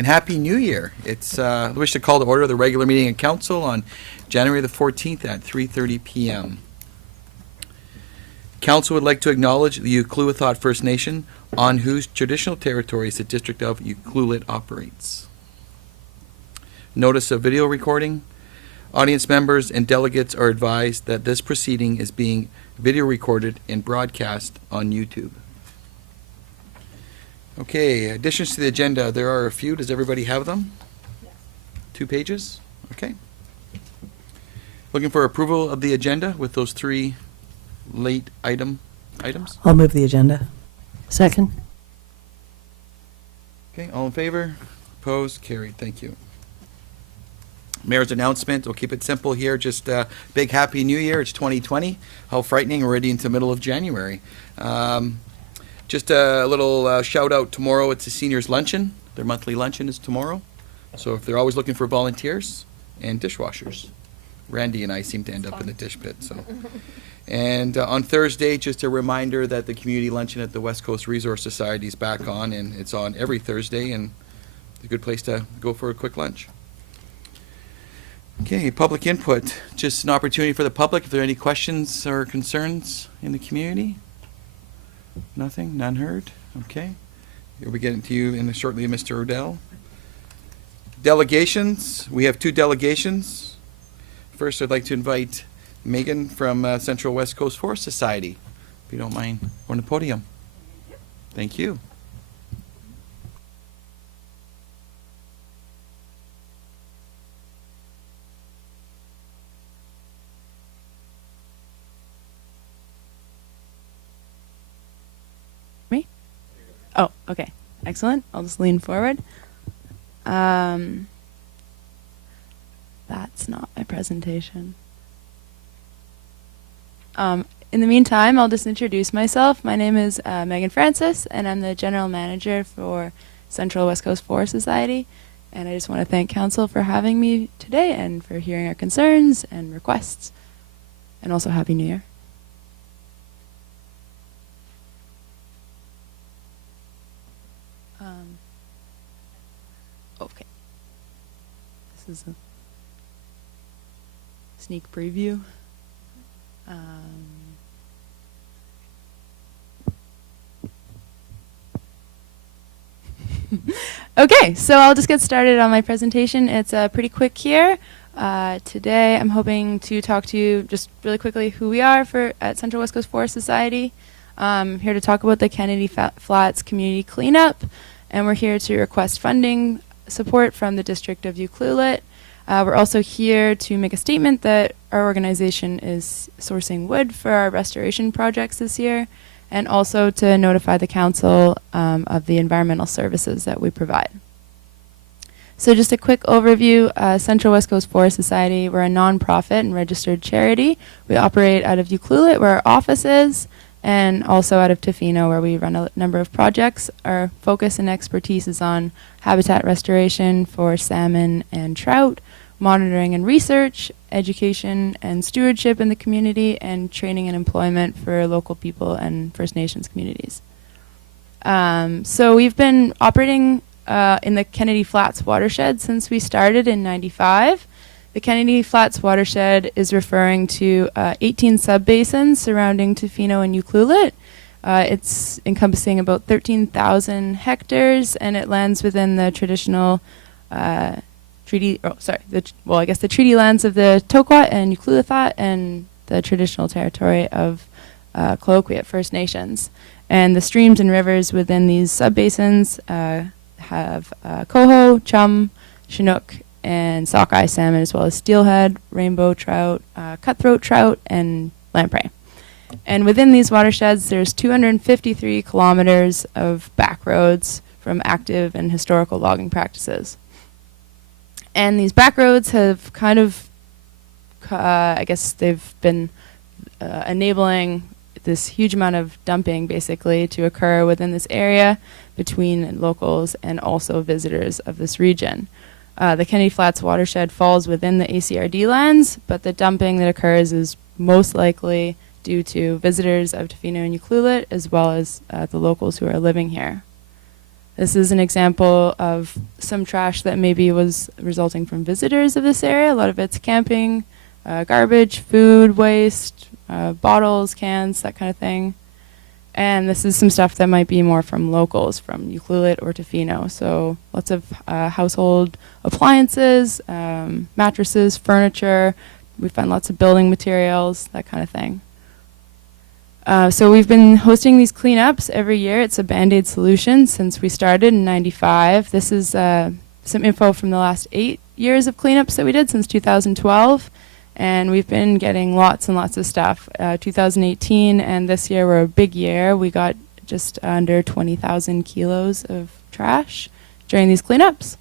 And Happy New Year. I wish to call to order the regular meeting of council on January the 14th at 3:30 p.m. Council would like to acknowledge the Ucluelet First Nation, on whose traditional territories the District of Ucluelet operates. Notice of video recording. Audience members and delegates are advised that this proceeding is being video recorded and broadcast on YouTube. Okay, additions to the agenda. There are a few. Does everybody have them? Yes. 2 pages? Okay. Looking for approval of the agenda with those 3 late items? I'll move the agenda. Second. Okay, all in favor? Opposed? Carried. Thank you. Mayor's announcement. We'll keep it simple here. Just big Happy New Year. It's 2020. How frightening. We're already into the middle of January. Just a little shout out tomorrow. It's the seniors luncheon. Their monthly luncheon is tomorrow. So if they're always looking for volunteers and dishwashers. Randy and I seem to end up in the dish pit. So, and on Thursday, just a reminder that the community luncheon at the West Coast Resource Society is back on, and it's on every Thursday, and it's a good place to go for a quick lunch. Okay, public input. Just an opportunity for the public. If there are any questions or concerns in the community? Nothing? None heard? Okay. We'll be getting to you shortly, Mr. Odell. Delegations. We have 2 delegations. First, I'd like to invite Megan from Central West Coast Forest Society, if you don't mind, on the podium. Thank you. Me? Oh, okay. Excellent. I'll just lean forward. That's not my presentation. In the meantime, I'll just introduce myself. My name is Megan Francis, and I'm the General Manager for Central West Coast Forest Society. And I just want to thank Council for having me today and for hearing our concerns and requests. And also Happy New Year. Okay. This is a sneak preview. Okay, so I'll just get started on my presentation. It's pretty quick here. Today I'm hoping to talk to you just really quickly who we are at Central West Coast Forest Society. I'm here to talk about the Kennedy Flats Community Cleanup, and we're here to request funding support from the District of Ucluelet. We're also here to make a statement that our organization is sourcing wood for our restoration projects this year, and also to notify the council of the environmental services that we provide. So just a quick overview, Central West Coast Forest Society, we're a nonprofit and registered charity. We operate out of Ucluelet, where our office is, and also out of Tofino, where we run a number of projects. Our focus and expertise is on habitat restoration for salmon and trout, monitoring and research, education and stewardship in the community, and training and employment for local people and First Nations communities. So we've been operating in the Kennedy Flats watershed since we started in '95. The Kennedy Flats watershed is referring to 18 subbasins surrounding Tofino and Ucluelet. It's encompassing about 13,000 hectares, and it lands within the traditional treaty lands of the Toquat and Ucluelet and the traditional territory of Colloquiet First Nations. And the streams and rivers within these subbasins have coho, chum, chinook, and sockeye salmon, as well as steelhead, rainbow trout, cutthroat trout, and lamprey. And within these watersheds, there's 253 kilometers of back roads from active and historical logging practices. And these back roads have kind of, they've been enabling this huge amount of dumping, basically, to occur within this area between locals and also visitors of this region. The Kennedy Flats watershed falls within the ACRD lands, but the dumping that occurs is most likely due to visitors of Tofino and Ucluelet, as well as the locals who are living here. This is an example of some trash that maybe was resulting from visitors of this area. A lot of it's camping, garbage, food waste, bottles, cans, that kind of thing. And this is some stuff that might be more from locals, from Ucluelet or Tofino. So lots of household appliances, mattresses, furniture. We find lots of building materials, that kind of thing. So we've been hosting these cleanups every year. It's a Band-Aid solution since we started in '95. This is some info from the last 8 years of cleanups that we did since 2012. And we've been getting lots and lots of stuff. 2018 and this year were a big year. We got just under 20,000 kilos of trash during these cleanups.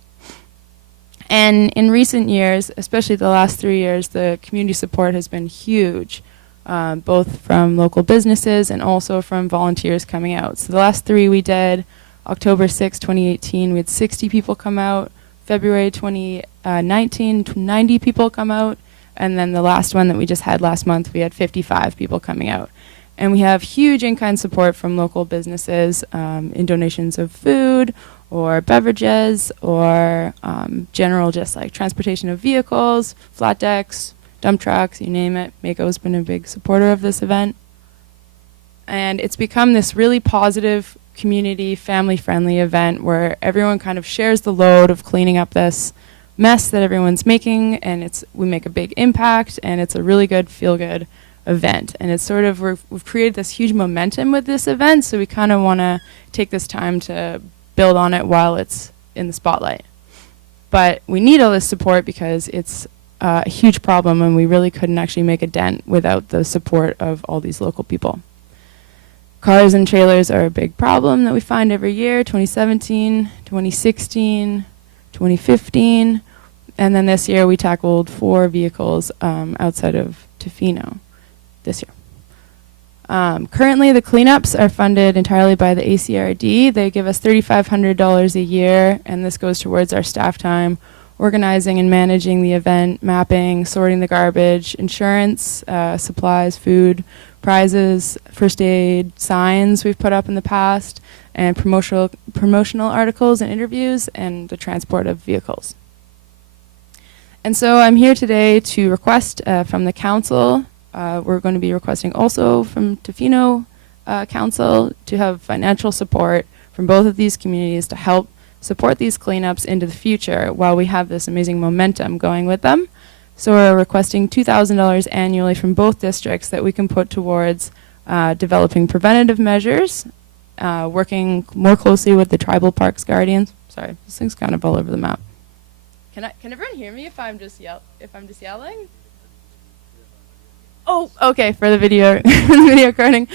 And in recent years, especially the last 3 years, the community support has been huge. Both from local businesses and also from volunteers coming out. So the last 3 we did, October 6, 2018, we had 60 people come out. February 2019, 90 people come out. And then the last one that we just had last month, we had 55 people coming out. And we have huge in-kind support from local businesses in donations of food or beverages or general just like transportation of vehicles, flat decks, dump trucks, you name it. Mako's been a big supporter of this event. And it's become this really positive, community, family-friendly event where everyone kind of shares the load of cleaning up this mess that everyone's making, and we make a big impact, and it's a really good, feel-good event. And it's sort of, we've created this huge momentum with this event, so we kind of want to take this time to build on it while it's in the spotlight. But we need all this support because it's a huge problem, and we really couldn't actually make a dent without the support of all these local people. Cars and trailers are a big problem that we find every year, 2017, 2016, 2015, and then this year we tackled 4 vehicles outside of Tofino this year. Currently the cleanups are funded entirely by the ACRD. They give us $3,500 a year, and this goes towards our staff time, organizing and managing the event, mapping, sorting the garbage, insurance, supplies, food, prizes, first aid, signs we've put up in the past, and promotional articles and interviews, and the transport of vehicles. And so I'm here today to request from the council. We're going to be requesting also from Tofino Council to have financial support from both of these communities to help support these cleanups into the future while we have this amazing momentum going with them. So we're requesting $2,000 annually from both districts that we can put towards developing preventative measures, working more closely with the tribal parks guardians. Sorry, this thing's kind of all over the map. Can everyone hear me if I'm just yelling? Oh, okay, for the video video recording.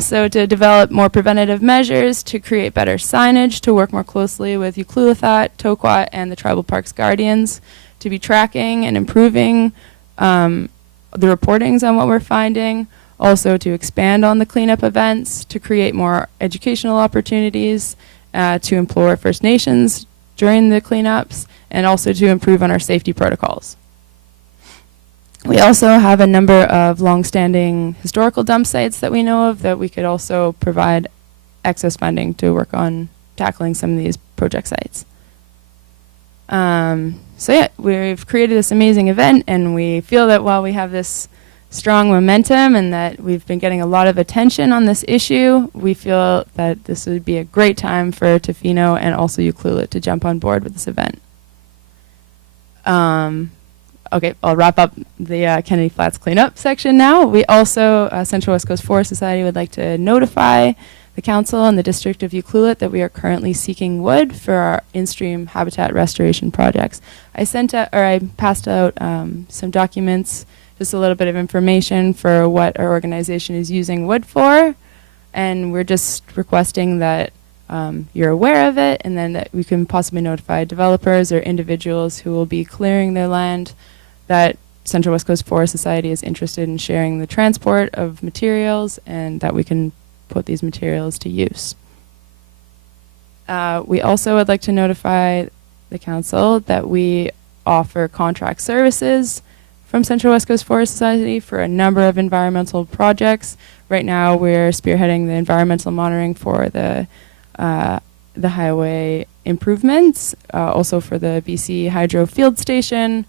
So to develop more preventative measures, to create better signage, to work more closely with Ucluelet, Toquat, and the tribal parks guardians, to be tracking and improving the reportings on what we're finding, also to expand on the cleanup events, to create more educational opportunities, to implore First Nations during the cleanups, and also to improve on our safety protocols. We also have a number of long-standing historical dump sites that we know of that we could also provide excess funding to work on tackling some of these project sites. So yeah, we've created this amazing event, and we feel that while we have this strong momentum and that we've been getting a lot of attention on this issue, we feel that this would be a great time for Tofino and also Ucluelet to jump on board with this event. Okay, I'll wrap up the Kennedy Flats cleanup section now. We also, Central West Coast Forest Society, would like to notify the council and the district of Ucluelet that we are currently seeking wood for our in-stream habitat restoration projects. I passed out some documents, just a little bit of information for what our organization is using wood for, and we're just requesting that you're aware of it, and then that we can possibly notify developers or individuals who will be clearing their land that Central West Coast Forest Society is interested in sharing the transport of materials and that we can put these materials to use. We also would like to notify the council that we offer contract services from Central West Coast Forest Society for a number of environmental projects. Right now we're spearheading the environmental monitoring for the the highway improvements, also for the BC Hydro Field Station.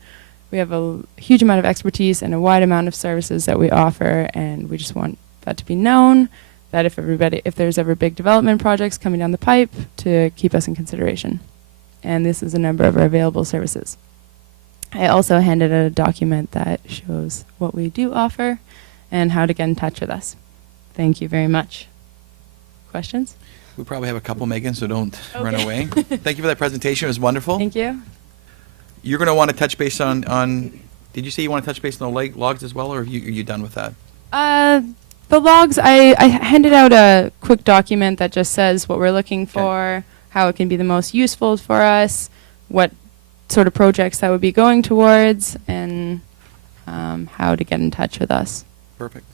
We have a huge amount of expertise and a wide amount of services that we offer, and we just want that to be known, that if there's ever big development projects coming down the pipe, to keep us in consideration. And this is a number of our available services. I also handed out a document that shows what we do offer and how to get in touch with us. Thank you very much. Questions? We probably have a couple, Megan, so don't run Okay. away. Thank you for that presentation. It was wonderful. Thank you. You're going to want to touch base on, did you say you want to touch base on the logs as well, or are you done with that? The logs, I handed out a quick document that just says what we're looking Okay. for, how it can be the most useful for us, what sort of projects that would be going towards, and how to get in touch with us. Perfect.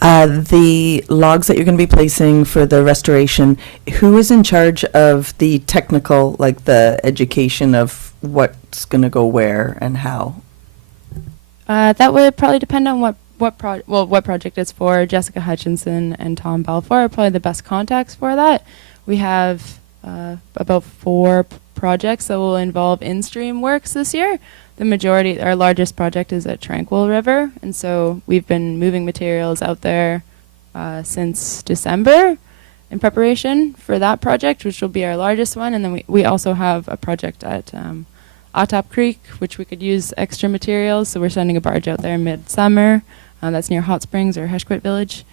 The logs that you're going to be placing for the restoration, who is in charge of the technical, like the education of what's going to go where and how? That would probably depend on what project it's for. Jessica Hutchinson and Tom Balfour are probably the best contacts for that. We have about 4 projects that will involve in-stream works this year. The majority, our largest project is at Tranquil River, and so we've been moving materials out there since December in preparation for that project, which will be our largest one. And then we also have a project at Otop Creek, which we could use extra materials, so we're sending a barge out there mid-summer. That's near Hot Springs or Heshquit Village.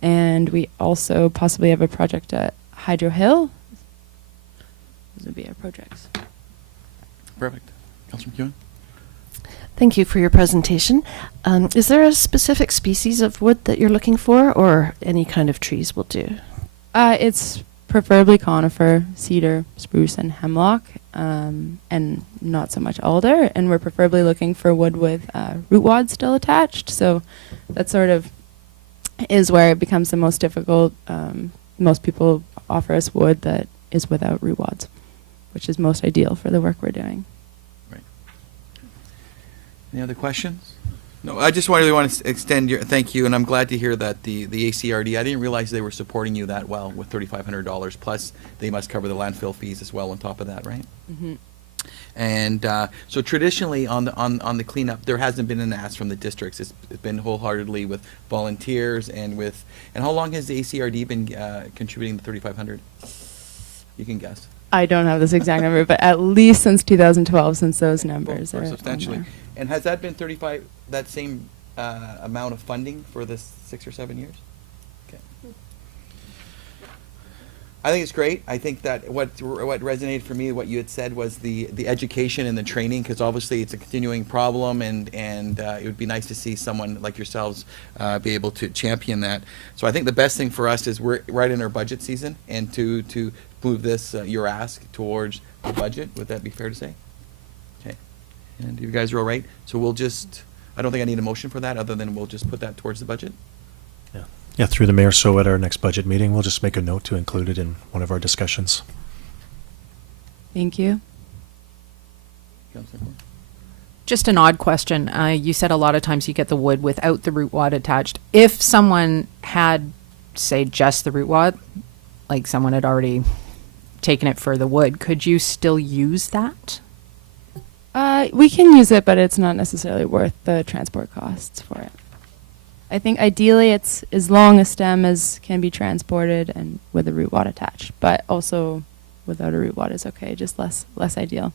And we also possibly have a project at Hydro Hill. Those would be our projects. Perfect. Councilor McEwen? Thank you for your presentation. Is there a specific species of wood that you're looking for, or any kind of trees will do? It's preferably conifer, cedar, spruce, and hemlock, and not so much alder. And we're preferably looking for wood with root wads still attached. So that sort of is where it becomes the most difficult. Most people offer us wood that is without root wads, which is most ideal for the work we're doing. Right. Any other questions? No, I just really want to extend your thank you, and I'm glad to hear that the ACRD, I didn't realize they were supporting you that well with $3,500, plus they must cover the landfill fees as well on top of that, right? Mm-hmm. And so traditionally on the cleanup, there hasn't been an ask from the districts. It's been wholeheartedly with volunteers and how long has the ACRD been contributing the $3,500? You can guess. I don't have this exact number, but at least since 2012, since those numbers Or are substantially. on there. And has that been that same amount of funding for the 6 or 7 years? Okay. I think it's great. I think that what resonated for me, what you had said, was the education and the training, because obviously it's a continuing problem, and it would be nice to see someone like yourselves be able to champion that. So I think the best thing for us is we're right in our budget season, and to move this your ask towards the budget. Would that be fair to say? Okay. And you guys are all right. So we'll just. I don't think I need a motion for that, other than we'll just put that towards the budget. Yeah, through the mayor. So at our next budget meeting, we'll just make a note to include it in one of our discussions. Thank you. Councilor Moore? Just an odd question. You said a lot of times you get the wood without the root wad attached. If someone had, say, just the root wad, like someone had already taken it for the wood, could you still use that? We can use it, but it's not necessarily worth the transport costs for it. I think ideally it's as long a stem as can be transported and with a root wad attached, but also without a root wad is okay, just less ideal.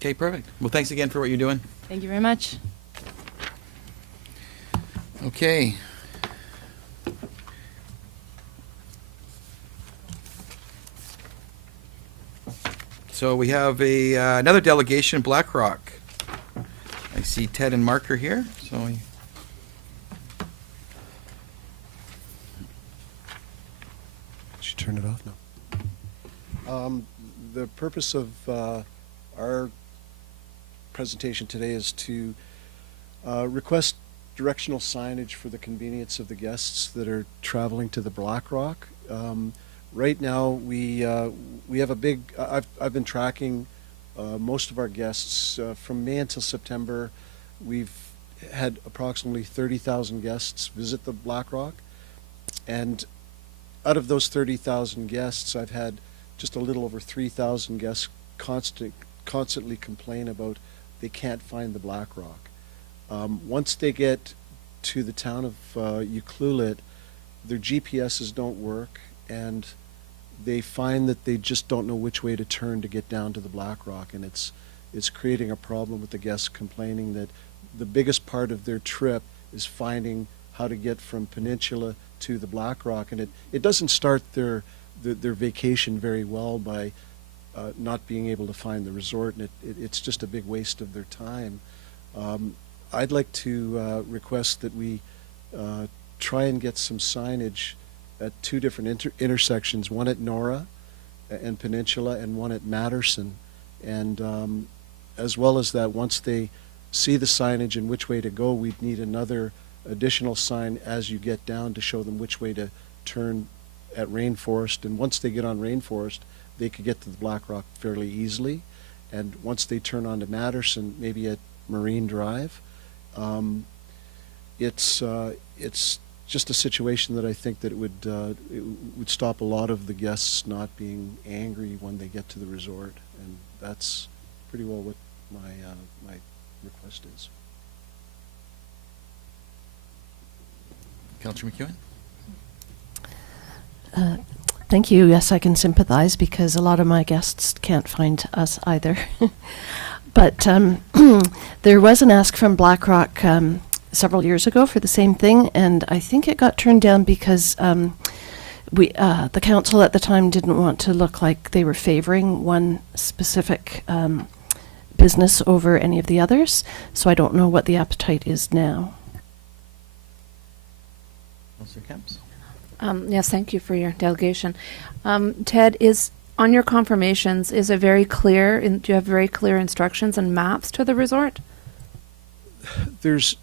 Okay, perfect. Well, thanks again for what you're doing. Thank you very much. Okay. So we have another delegation, Black Rock. I see Ted and Mark are here, so Did you turn it off? No. The purpose of our presentation today is to request directional signage for the convenience of the guests that are traveling to the Black Rock. Right now, we have a big. I've been tracking most of our guests from May until September. We've had approximately 30,000 guests visit the Black Rock. And out of those 30,000 guests, I've had just a little over 3,000 guests constantly complain about they can't find the Black Rock. Once they get to the town of Ucluelet, their GPSs don't work, and they find that they just don't know which way to turn to get down to the Black Rock, and it's creating a problem with the guests complaining that the biggest part of their trip is finding how to get from Peninsula to the Black Rock, and it doesn't start their vacation very well by not being able to find the resort, and it's just a big waste of their time. I'd like to request that we try and get some signage at two different intersections, one at Nora and Peninsula and one at Matterson. And as well as that, once they see the signage and which way to go, we'd need another additional sign as you get down to show them which way to turn at Rainforest. And once they get on Rainforest, they could get to the Black Rock fairly easily. And once they turn onto Matterson, maybe at Marine Drive, it's just a situation that I think that it would stop a lot of the guests not being angry when they get to the resort, and that's pretty well what my request is. Councillor McEwen? Thank you. Yes, I can sympathize because a lot of my guests can't find us either. But there was an ask from BlackRock several years ago for the same thing, and I think it got turned down because the council at the time didn't want to look like they were favoring one specific business over any of the others. So I don't know what the appetite is now. Councillor Kemps? Yes, thank you for your delegation. Ted, is on your confirmations, is it very clear, do you have very clear instructions and maps to the resort? There's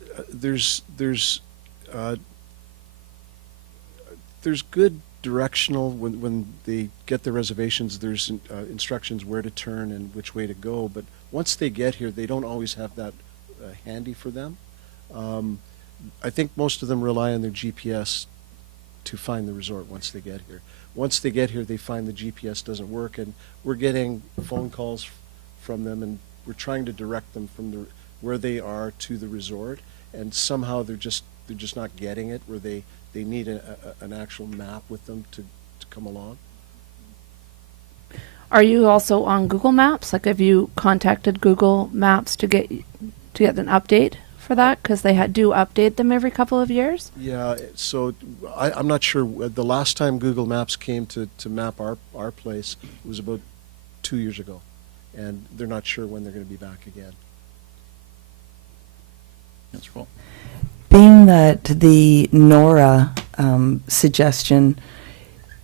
good directional when they get the reservations. There's instructions where to turn and which way to go. But once they get here, they don't always have that handy for them. I think most of them rely on their GPS to find the resort once they get here. Once they get here, they find the GPS doesn't work, and we're getting phone calls from them, and we're trying to direct them from where they are to the resort, and somehow they're just not getting it, where they need an actual map with them to come along. Are you also on Google Maps? Like, have you contacted Google Maps to get an update for that? Because they do update them every couple of years. Yeah, so I'm not sure. The last time Google Maps came to map our place was about 2 years ago, and they're not sure when they're going to be back again. Councillor Paul? Being that the Nora suggestion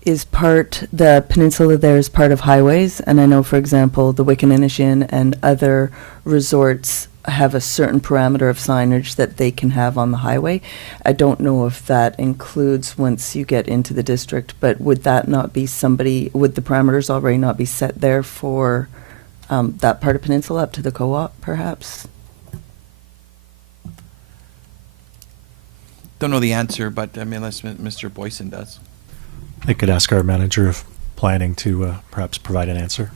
is the peninsula there is part of highways, and I know, for example, the Wickaninnishin and other resorts have a certain parameter of signage that they can have on the highway. I don't know if that includes once you get into the district, but would that not be would the parameters already not be set there for that part of peninsula up to the co-op, perhaps? Don't know the answer, but I mean, unless Mr. Boyson does. I could ask our manager of planning to perhaps provide an answer.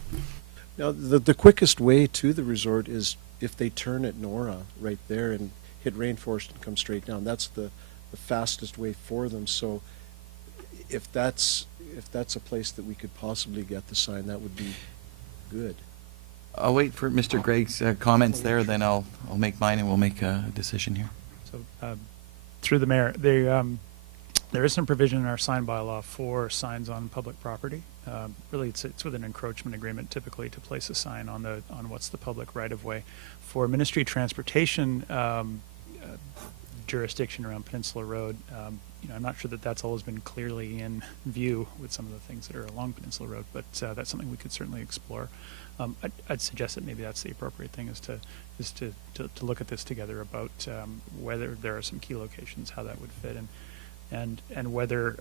Now, the quickest way to the resort is if they turn at Nora right there and hit Rainforest and come straight down. That's the fastest way for them. So if that's a place that we could possibly get the sign, that would be good. I'll wait for Mr. Gregg's comments there, then I'll make mine and we'll make a decision here. So, through the mayor, there is some provision in our sign bylaw for signs on public property. Really, it's with an encroachment agreement typically to place a sign on what's the public right of way. For Ministry of Transportation jurisdiction around Peninsula Road, I'm not sure that that's always been clearly in view with some of the things that are along Peninsula Road, but that's something we could certainly explore. I'd suggest that maybe that's the appropriate thing is to look at this together about whether there are some key locations, how that would fit, and whether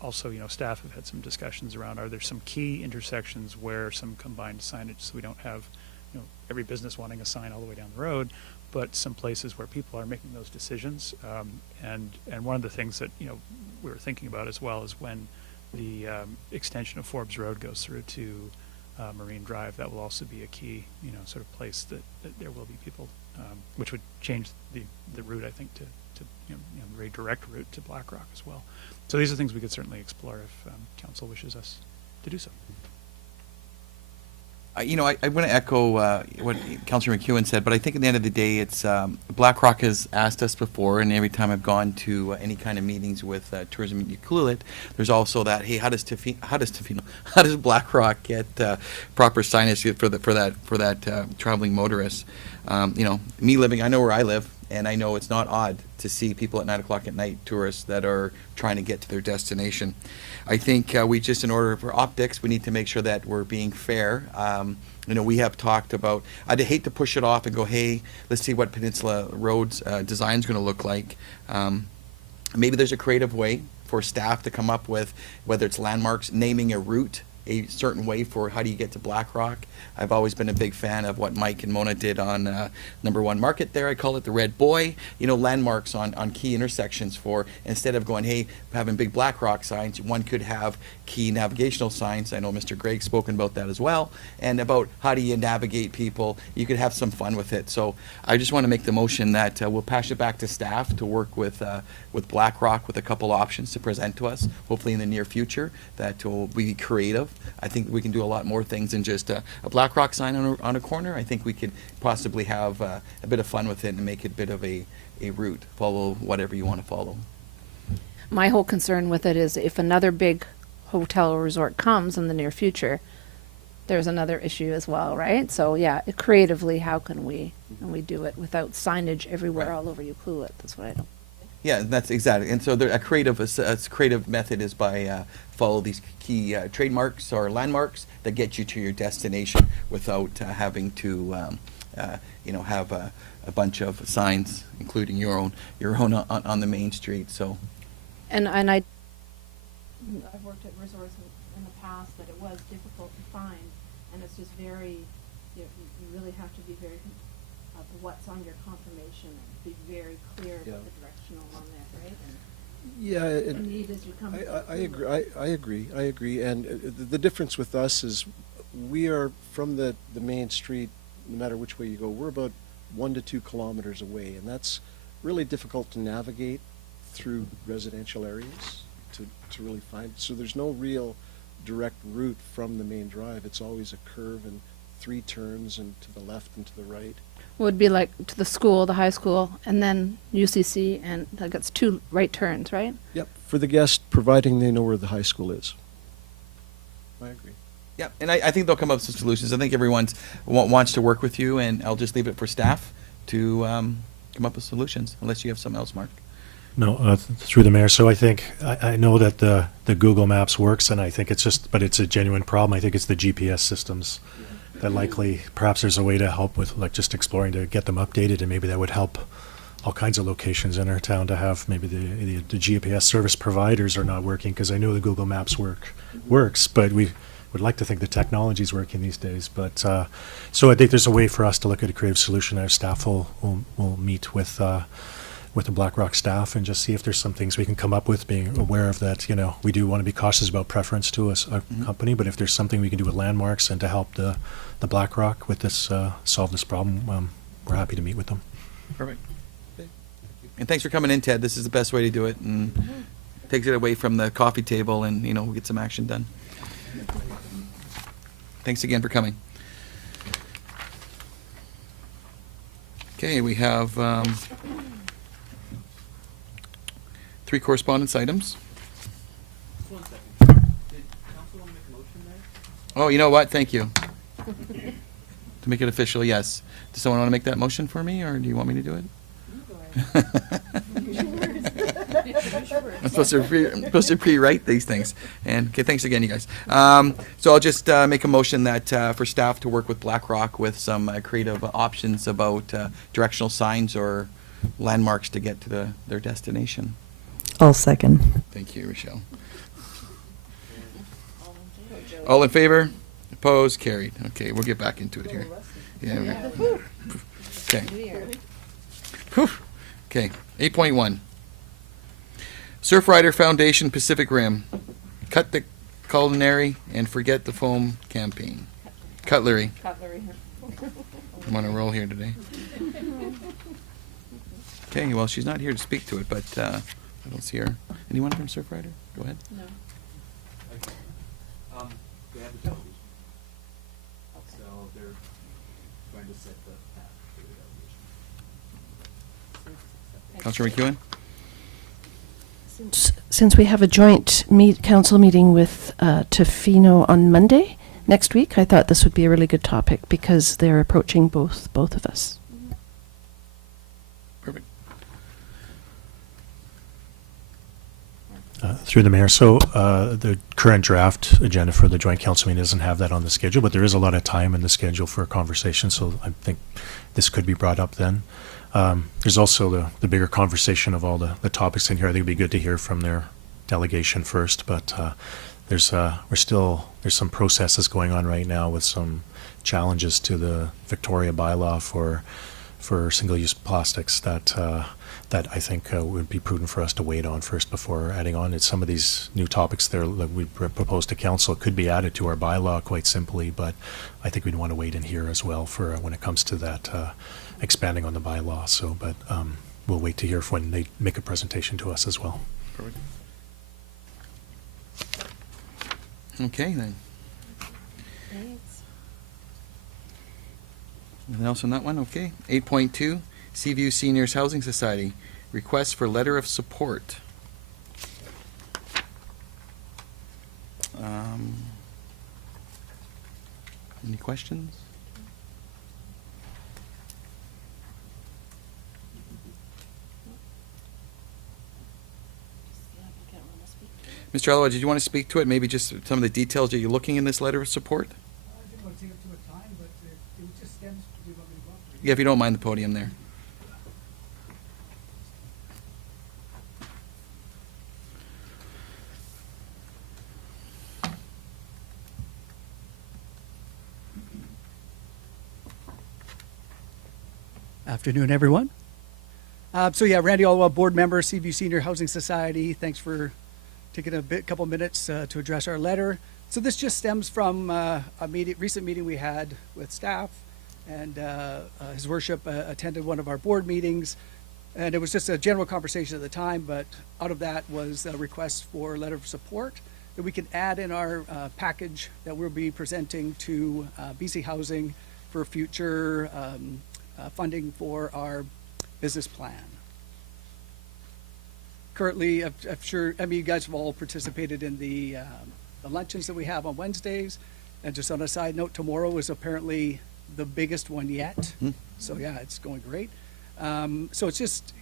also staff have had some discussions around, are there some key intersections where some combined signage, so we don't have every business wanting a sign all the way down the road, but some places where people are making those decisions. And one of the things that, you know, we were thinking about as well is when the extension of Forbes Road goes through to Marine Drive, that will also be a key, you know, sort of place that there will be people, which would change the route, I think, to you know, very direct route to Black Rock as well. So these are things we could certainly explore if council wishes us to do so. You know, I want to echo what Councillor McEwen said, but I think at the end of the day, it's Black Rock has asked us before, and every time I've gone to any kind of meetings with Tourism Ucluelet, there's also that, hey, how does Black Rock get proper signage for that traveling motorist? You know, me living, I know where I live, and I know it's not odd to see people at 9 o'clock at night, tourists that are trying to get to their destination. I think we just, in order for optics, we need to make sure that we're being fair. You know, we have talked about, I'd hate to push it off and go, hey, let's see what Peninsula Road's design is going to look like. Maybe there's a creative way for staff to come up with, whether it's landmarks, naming a route a certain way for how do you get to Black Rock. I've always been a big fan of what Mike and Mona did on number 1 Market there. I call it the Red Boy. You know, landmarks on key intersections for, instead of going, hey, having big Black Rock signs, one could have key navigational signs. I know Mr. Gregg's spoken about that as well. And about how do you navigate people. You could have some fun with it. So I just want to make the motion that we'll pass it back to staff to work with Black Rock with a couple options to present to us, hopefully in the near future, that will be creative. I think we can do a lot more things than just a Black Rock sign on a corner. I think we could possibly have a bit of fun with it and make it a bit of a route, follow whatever you want to follow. My whole concern with it is if another big hotel or resort comes in the near future, there's another issue as well, right? So yeah, creatively, how can we do it without signage everywhere Right. all over Ucluelet? That's what I don't. Yeah, that's exactly. And so a creative method is by follow these key trademarks or landmarks that get you to your destination without having to, you know, have a bunch of signs, including your own on the main street. So. And I've worked at resorts in the past that it was difficult to find, and it's just very, you really have to be very of what's on your confirmation and be very clear Yeah. about the directional on that, right? Yeah, And need as you come. I agree. I agree. And the difference with us is we are from the main street, no matter which way you go, we're about 1 to 2 kilometers away. And that's really difficult to navigate through residential areas to really find. So there's no real direct route from the main drive. It's always a curve and 3 turns and to the left and to the right. Would be like to the school, the high school, and then UCC, and like it's 2 right turns, right? Yep, for the guest, providing they know where the high school is. I agree. Yeah, and I think they'll come up with some solutions. I think everyone wants to work with you, and I'll just leave it for staff to come up with solutions, unless you have something else, Mark. No, through the mayor. So I think, I know that the Google Maps works, and I think it's just, but it's a genuine problem. I think it's the GPS systems that likely, perhaps there's a way to help with, like, just exploring to get them updated, and maybe that would help all kinds of locations in our town to have maybe the GPS service providers are not working, because I know the Google Maps works, but we would like to think the technology's working these days. But so I think there's a way for us to look at a creative solution. Our staff will meet with the Black Rock staff and just see if there's some things we can come up with, being aware of that, you know, we do want to be cautious about preference to a company, but if there's something we can do with landmarks and to help the Black Rock with this, solve this problem, we're happy to meet with them. Perfect. And thanks for coming in, Ted. This is the best way to do it, and takes it away from the coffee table, and, you know, we'll get some action done. Thanks again for coming. Okay, we have 3 correspondence items. Oh, you know what? Thank you. To make it official, yes. Does someone want to make that motion for me, or do you want me to do it? I'm supposed to pre-write these things. And okay, thanks again, you guys. So I'll just make a motion that for staff to work with Black Rock with some creative options about directional signs or landmarks to get to their destination. I'll second. Thank you, Rochelle. All in favor? Opposed? Carried. Okay, we'll get back into it here. Yeah. Okay. Whew. Okay, 8.1. Surfrider Foundation Pacific Rim. Cut the culinary and forget the foam campaign. Cutlery. I'm on a roll here today. Okay, well, she's not here to speak to it, but I don't see her. Anyone from Surfrider? Go ahead. No. They have the television. So they're trying to set the path for the television. Councillor McEwen? Since we have a joint council meeting with Tofino on Monday next week, I thought this would be a really good topic because they're approaching both of us. Perfect. Through the mayor, so the current draft agenda for the joint council meeting doesn't have that on the schedule, but there is a lot of time in the schedule for a conversation, so I think this could be brought up then. There's also the bigger conversation of all the topics in here. I think it'd be good to hear from their delegation first, but there's some processes going on right now with some challenges to the Victoria bylaw for single-use plastics that I think would be prudent for us to wait on first before adding on. It's some of these new topics there that we propose to council could be added to our bylaw quite simply, but I think we'd want to wait in here as well for when it comes to that expanding on the bylaw. So, but we'll wait to hear when they make a presentation to us as well. Perfect. Okay, then. Thanks. Anything else on that one? Okay. 8.2, Seaview Seniors Housing Society, request for letter of support. Any questions? Mr. Elway, did you want to speak to it? Maybe just some of the details that you're looking in this letter of support? I didn't want to take up too much time, but it just stems to do what we want. Yeah, if you don't mind the podium there. Afternoon, everyone. So yeah, Randy Alwell, board member, Seaview Senior Housing Society. Thanks for taking a couple minutes to address our letter. So this just stems from a recent meeting we had with staff, and His Worship attended one of our board meetings, and it was just a general conversation at the time, but out of that was a request for a letter of support that we can add in our package that we'll be presenting to BC Housing for future funding for our business plan. Currently, I'm sure, you guys have all participated in the luncheons that we have on Wednesdays. And just on a side note, tomorrow is apparently the biggest one yet. So yeah, it's going great. So it's just,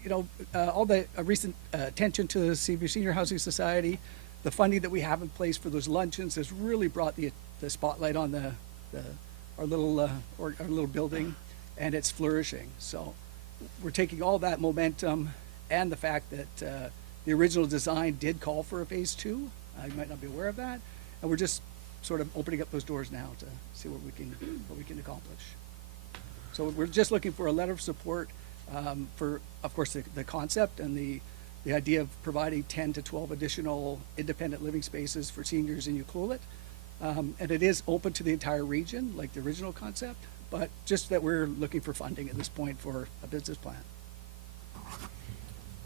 all the recent attention to the Seaview Senior Housing Society, the funding that we have in place for those luncheons has really brought the spotlight on our little building, and it's flourishing. So we're taking all that momentum and the fact that the original design did call for a phase 2. You might not be aware of that, and we're just sort of opening up those doors now to see what we can accomplish. So we're just looking for a letter of support for, of course, the concept and the idea of providing 10 to 12 additional independent living spaces for seniors in Ucluelet. And it is open to the entire region, like the original concept, but just that we're looking for funding at this point for a business plan.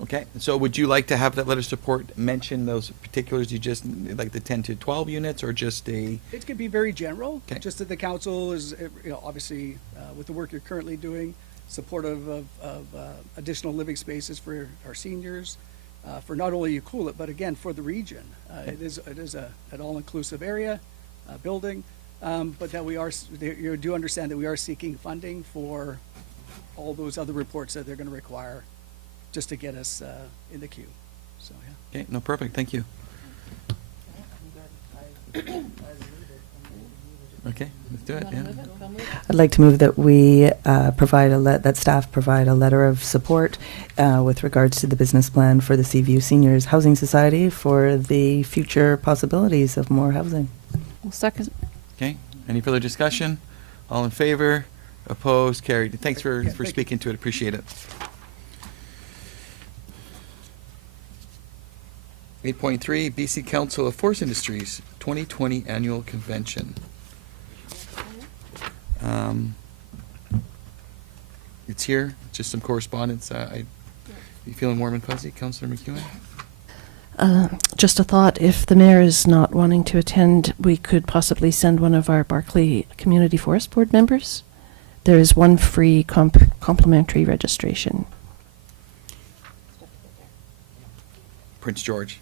Okay, so would you like to have that letter of support mention those particulars you just, like the 10 to 12 units, or just a? It could be very general, Okay. just that the council is, obviously, with the work you're currently doing, supportive of additional living spaces for our seniors, for not only Ucluelet, but again, for the region. It is an all-inclusive area, building, but that you do understand that we are seeking funding for all those other reports that they're going to require just to get us in the queue. So, yeah. Okay, no, perfect, thank you. Okay, let's do it, yeah. I'd like to move that we that staff provide a letter of support with regards to the business plan for the Seaview Seniors Housing Society for the future possibilities of more housing. Well, second. Okay, any further discussion? All in favor? Opposed? Carried. Thanks for thank you. speaking to it, appreciate it. 8.3, BC Council of Forest Industries 2020 Annual Convention. It's here, just some correspondence. You feeling warm and fuzzy, Councillor McEwen? Just a thought, if the mayor is not wanting to attend, we could possibly send one of our Barclay Community Forest Board members. There is one free complimentary registration. Prince George.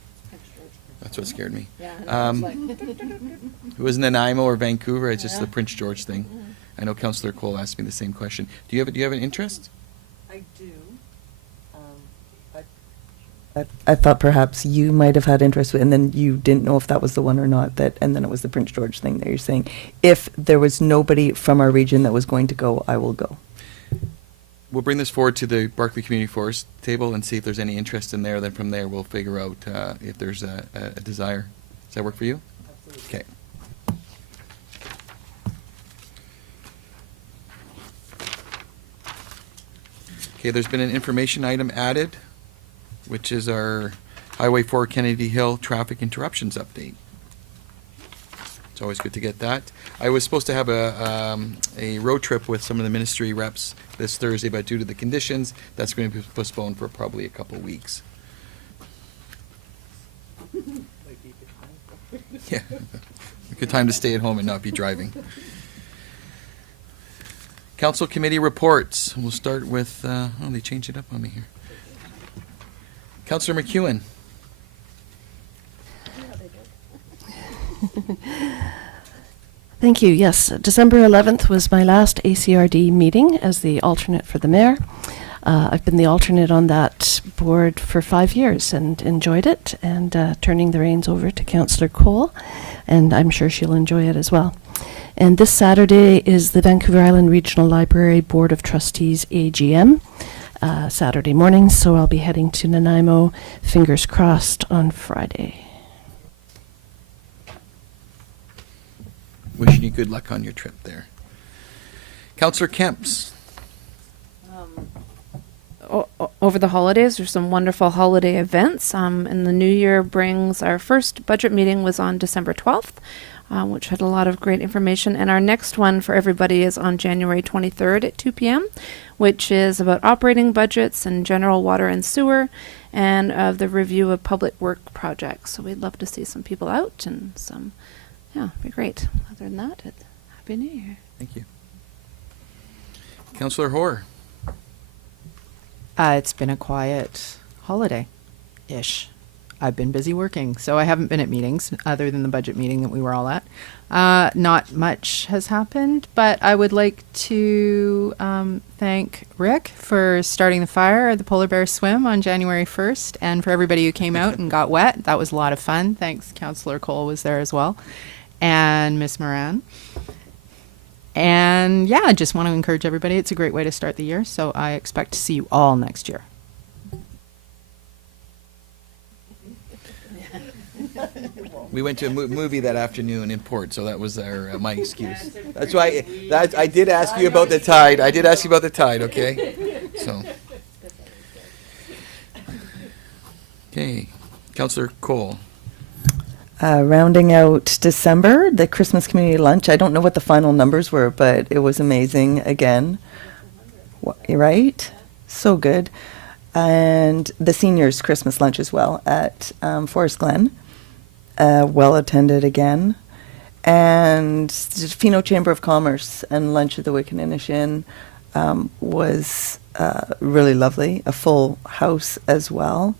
That's what scared me. Yeah. It wasn't Nanaimo or Vancouver, it's just the Prince George thing. I know Councillor Cole asked me the same question. Do you have an interest? I do. I thought perhaps you might have had interest, and then you didn't know if that was the one or not. And then it was the Prince George thing that you're saying. If there was nobody from our region that was going to go, I will go. We'll bring this forward to the Barclay Community Forest table and see if there's any interest in there. Then from there, we'll figure out if there's a desire. Does that work for you? Absolutely. Okay. Okay, there's been an information item added, which is our Highway 4 Kennedy Hill traffic interruptions update. It's always good to get that. I was supposed to have a road trip with some of the ministry reps this Thursday, but due to the conditions, that's going to be postponed for probably a couple weeks. Yeah, good time to stay at home and not be driving. Council committee reports. We'll start with, oh, they changed it up on me here. Councillor McEwen. Thank you. Yes, December 11th was my last ACRD meeting as the alternate for the mayor. I've been the alternate on that board for 5 years and enjoyed it, and turning the reins over to Councillor Cole, and I'm sure she'll enjoy it as well. And this Saturday is the Vancouver Island Regional Library Board of Trustees AGM, Saturday morning, so I'll be heading to Nanaimo, fingers crossed, on Friday. Wishing you good luck on your trip there. Councillor Kemps. Over the holidays, there's some wonderful holiday events, and the new year brings our first budget meeting was on December 12th, which had a lot of great information, and our next one for everybody is on January 23rd at 2 p.m., which is about operating budgets and general water and sewer, and of the review of public work projects. So we'd love to see some people out and some, yeah, it'd be great. Other than that, Happy New Year. Thank you. Councillor Hoare. It's been a quiet holiday-ish. I've been busy working, so I haven't been at meetings other than the budget meeting that we were all at. Not much has happened, but I would like to thank Rick for starting the fire at the Polar Bear Swim on January 1st, and for everybody who came out and got wet. That was a lot of fun. Thanks. Councillor Cole was there as well, and Miss Moran. And yeah, I just want to encourage everybody. It's a great way to start the year, so I expect to see you all next year. We went to a movie that afternoon in Port, so that was our my excuse. That's why I did ask you about the tide. I did ask you about the tide, okay? So. Okay. Councillor Cole. Rounding out December, the Christmas community lunch. I don't know what the final numbers were, but it was amazing again. Right? So good. And the seniors' Christmas lunch as well at Forest Glen. Well attended again. And the Fino Chamber of Commerce and lunch at the Wickaninnish Inn was really lovely. A full house as well.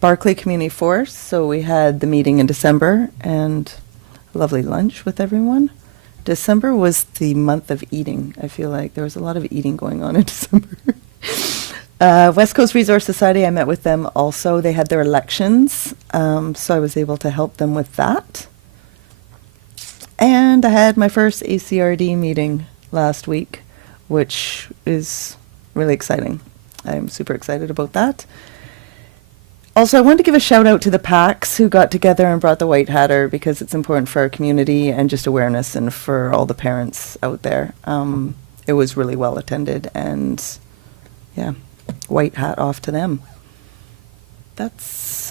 Barclay Community Forest, so we had the meeting in December and a lovely lunch with everyone. December was the month of eating. I feel like there was a lot of eating going on in December. West Coast Resource Society, I met with them also. They had their elections, so I was able to help them with that. And I had my first ACRD meeting last week, which is really exciting. I'm super excited about that. Also, I wanted to give a shout out to the PACs who got together and brought the White Hatter because it's important for our community and just awareness and for all the parents out there. It was really well attended, and yeah, white hat off to them.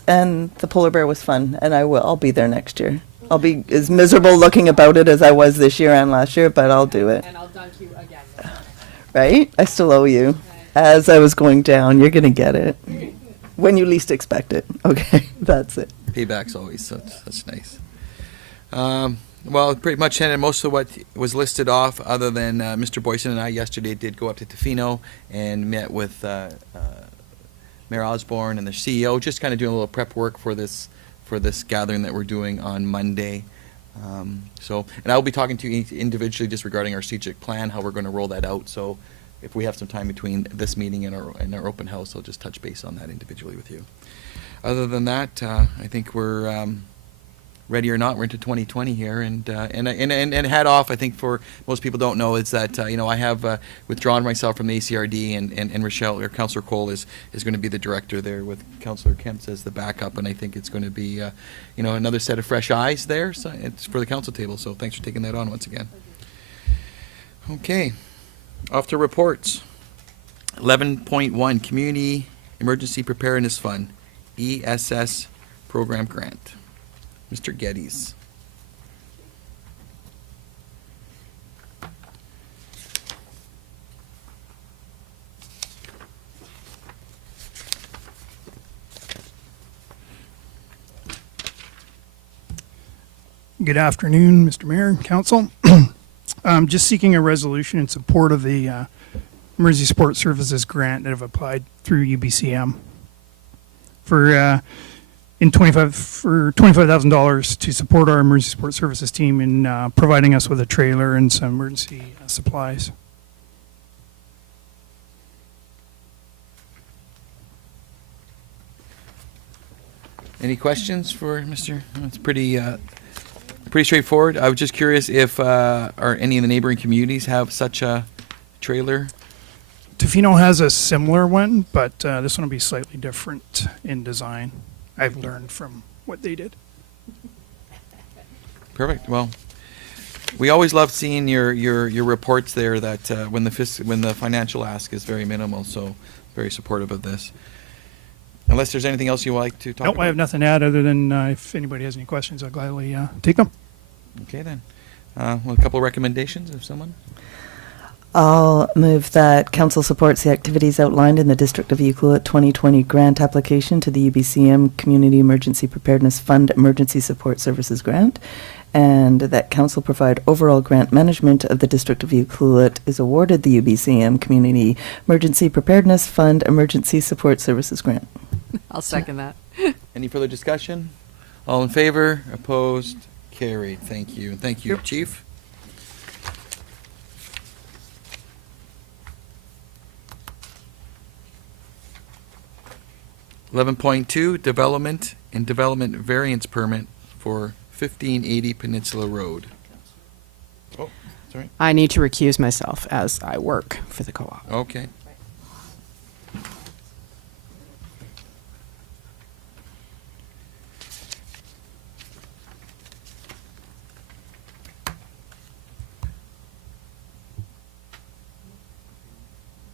And the polar bear was fun, and I'll be there next year. I'll be as miserable looking about it as I was this year and last year, but I'll do it. And I'll dunk you again. Right? I still owe you. As I was going down, you're gonna get it. When you least expect it. Okay, that's it. Payback's always such nice. Well, pretty much ended most of what was listed off, other than Mr. Boyson and I yesterday did go up to Tofino and met with Mayor Osborne and the CEO, just kind of doing a little prep work for this gathering that we're doing on Monday. And I'll be talking to you individually just regarding our strategic plan, how we're going to roll that out. So if we have some time between this meeting and our open house, I'll just touch base on that individually with you. Other than that, I think we're ready or not, we're into 2020 here, and hat off. I think for most people don't know is that I have withdrawn myself from the ACRD, and Rochelle or Councillor Cole is going to be the director there with Councillor Kemps as the backup, and I think it's going to be another set of fresh eyes there. So it's for the council table. So thanks for taking that on once again. Okay, off to reports. 11.1 Community Emergency Preparedness Fund, ESS Program Grant. Mr. Geddes. Good afternoon, Mr. Mayor and Council. I'm just seeking a resolution in support of the Emergency Support Services grant that have applied through UBCM for $25,000 to support our emergency support services team in providing us with a trailer and some emergency supplies. Any questions for Mr.? It's pretty straightforward. I was just curious if any of the neighboring communities have such a trailer. Tofino has a similar one, but this one will be slightly different in design. I've learned from what they did. Perfect. Well, we always love seeing your reports there. That when the financial ask is very minimal, so very supportive of this. Unless there's anything else you would like to talk about. I have nothing to add other than if anybody has any questions, I'll gladly take them. Okay then. Well, a couple of recommendations of someone. I'll move that council supports the activities outlined in the District of Euclid 2020 grant application to the UBCM Community Emergency Preparedness Fund Emergency Support Services Grant, and that council provide overall grant management of the District of Euclid is awarded the UBCM Community Emergency Preparedness Fund Emergency Support Services Grant. I'll second that. Any further discussion? All in favor? Opposed? Carried. Thank you. Thank you, Chief. $11.2 Development and Development Variance Permit for 1580 Peninsula Road. Oh, sorry. I need to recuse myself as I work for the co-op. Okay.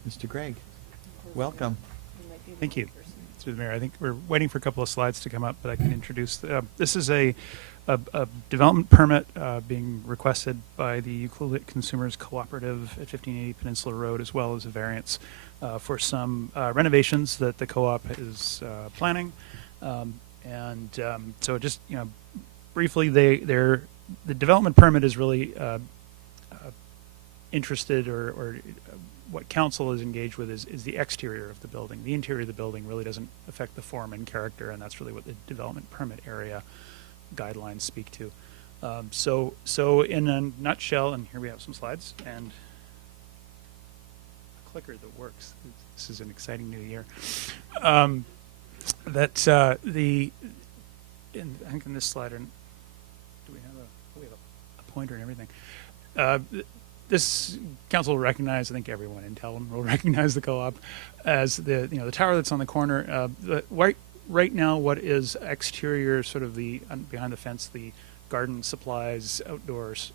Mr. Gregg, welcome. Thank you, through the mayor. I think we're waiting for a couple of slides to come up, but I can introduce. This is a development permit being requested by the Euclid Consumers Cooperative at 1580 Peninsula Road, as well as a variance for some renovations that the co-op is planning. So just briefly, the development permit is really interested or what council is engaged with is the exterior of the building. The interior of the building really doesn't affect the form and character, and that's really what the development permit area guidelines speak to. So in a nutshell, and here we have some slides and a clicker that works. This is an exciting new year. I think in this slide, do we have a pointer and everything? This council will recognize, I think everyone in Telem will recognize the co-op as the tower that's on the corner. Right now, what is exterior, sort of behind the fence, the garden supplies outdoors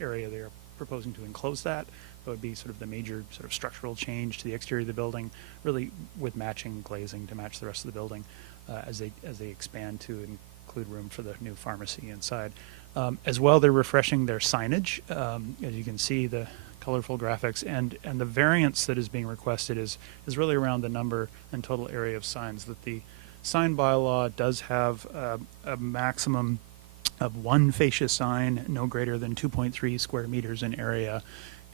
area, they're proposing to enclose that. That would be sort of the major sort of structural change to the exterior of the building, really with matching glazing to match the rest of the building. as they expand to include room for the new pharmacy inside. As well, they're refreshing their signage. As you can see, the colorful graphics and the variance that is being requested is really around the number and total area of signs. That the sign bylaw does have a maximum of one fascia sign, no greater than 2.3 square meters in area,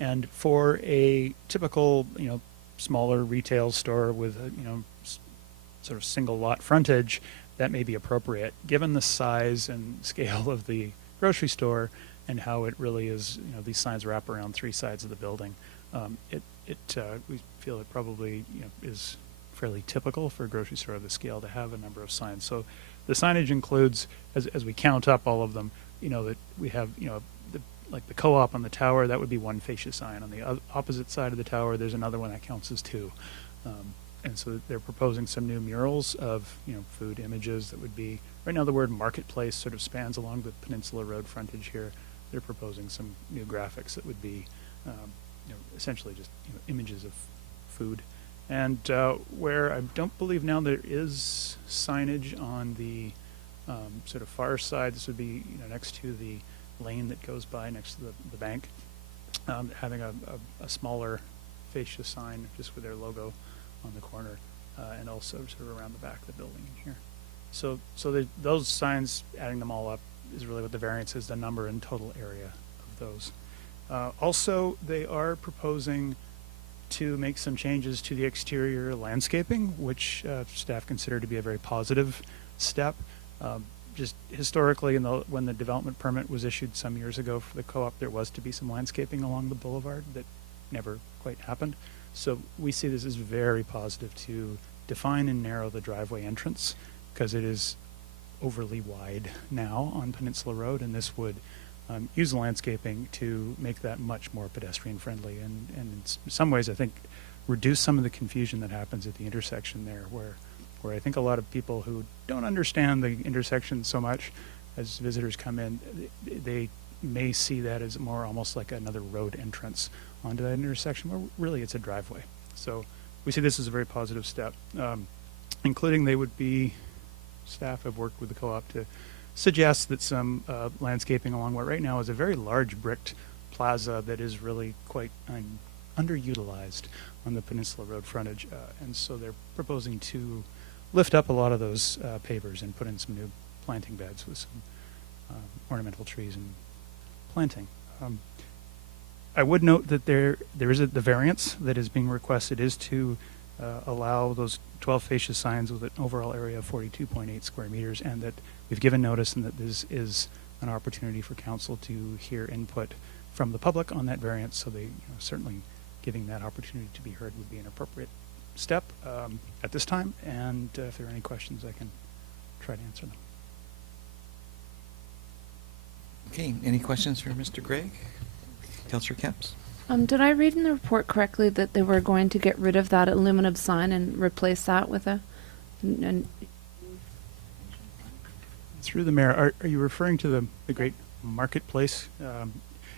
and for a typical, smaller retail store with sort of single lot frontage, that may be appropriate. Given the size and scale of the grocery store and how it really is, these signs wrap around three sides of the building, we feel it probably is fairly typical for a grocery store of the scale to have a number of signs. So the signage includes, as we count up all of them, that we have, like the co-op on the tower, that would be one fascia sign. On the opposite side of the tower, there's another one that counts as two. And so they're proposing some new murals of, food images that would be, right now the word marketplace sort of spans along the Peninsula Road frontage here. They're proposing some new graphics that would be, essentially just, images of food. And where I don't believe now there is signage on the sort of far side, this would be, next to the lane that goes by next to the bank, having a smaller fascia sign just with their logo on the corner, and also sort of around the back of the building in here. So those signs, adding them all up, is really what the variance is, the number and total area of those. Also, they are proposing to make some changes to the exterior landscaping, which staff consider to be a very positive step. Just historically, when the development permit was issued some years ago for the co-op, there was to be some landscaping along the boulevard that never quite happened. So we see this as very positive to define and narrow the driveway entrance, because it is overly wide now on Peninsula Road, and this would use landscaping to make that much more pedestrian friendly, and in some ways I think reduce some of the confusion that happens at the intersection there, where I think a lot of people who don't understand the intersection so much, as visitors come in, they may see that as more almost like another road entrance onto that intersection, where really it's a driveway. So we see this as a very positive step, including staff have worked with the co-op to suggest that some landscaping along what right now is a very large bricked plaza that is really quite underutilized on the Peninsula Road frontage. And so they're proposing to lift up a lot of those pavers and put in some new planting beds with some ornamental trees and planting. I would note that there is the variance that is being requested is to allow those 12 fascia signs with an overall area of 42.8 square meters, and that we've given notice and that this is an opportunity for council to hear input from the public on that variance. So they certainly giving that opportunity to be heard would be an appropriate step at this time. And if there are any questions, I can try to answer them. Okay, any questions for Mr. Gregg? Councillor Kemps? Did I read in the report correctly that they were going to get rid of that aluminum sign and replace that with Through the mayor, are you referring to the great marketplace?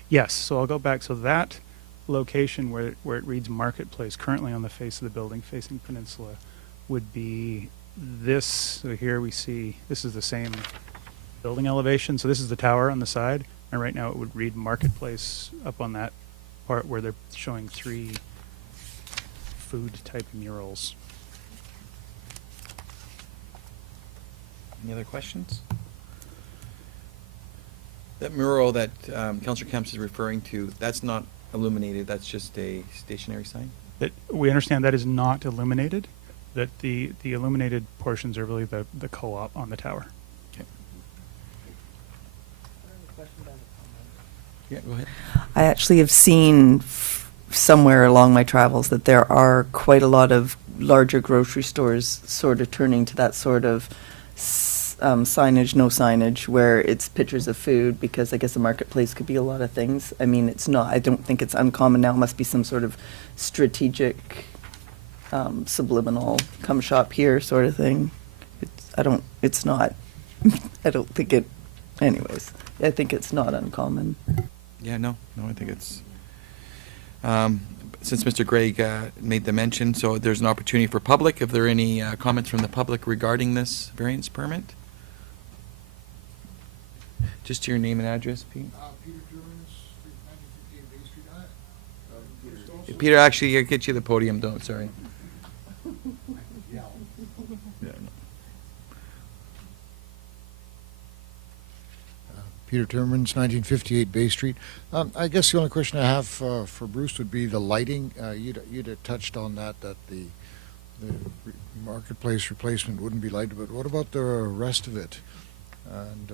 Yes, so I'll go back. So that location where it reads marketplace currently on the face of the building facing Peninsula would be this. So here we see, this is the same building elevation. So this is the tower on the side, and right now it would read marketplace up on that part where they're showing 3 food type murals. Any other questions? That mural that Councillor Kemps is referring to, that's not illuminated, that's just a stationary sign? That we understand that is not illuminated, that the illuminated portions are really the co-op on the tower. Okay. Yeah, go ahead. I actually have seen somewhere along my travels that there are quite a lot of larger grocery stores sort of turning to that sort of signage, no signage, where it's pictures of food, because I guess a marketplace could be a lot of things. I mean, it's not, I don't think it's uncommon now. It must be some sort of strategic, subliminal, come shop here sort of thing. It's not, I don't think it, anyways, I think it's not uncommon. Yeah, no, I think it's since Mr. Gregg made the mention, so there's an opportunity for public. If there are any comments from the public regarding this variance permit? Just your name and address, Pete. Peter Durans, 1958 Bay Street. Peter, actually, I'll get you the podium, don't, sorry. Yeah. Peter Turmans, 1958 Bay Street. I guess the only question I have for Bruce would be the lighting. You'd have touched on that the marketplace replacement wouldn't be lighted, but what about the rest of it? And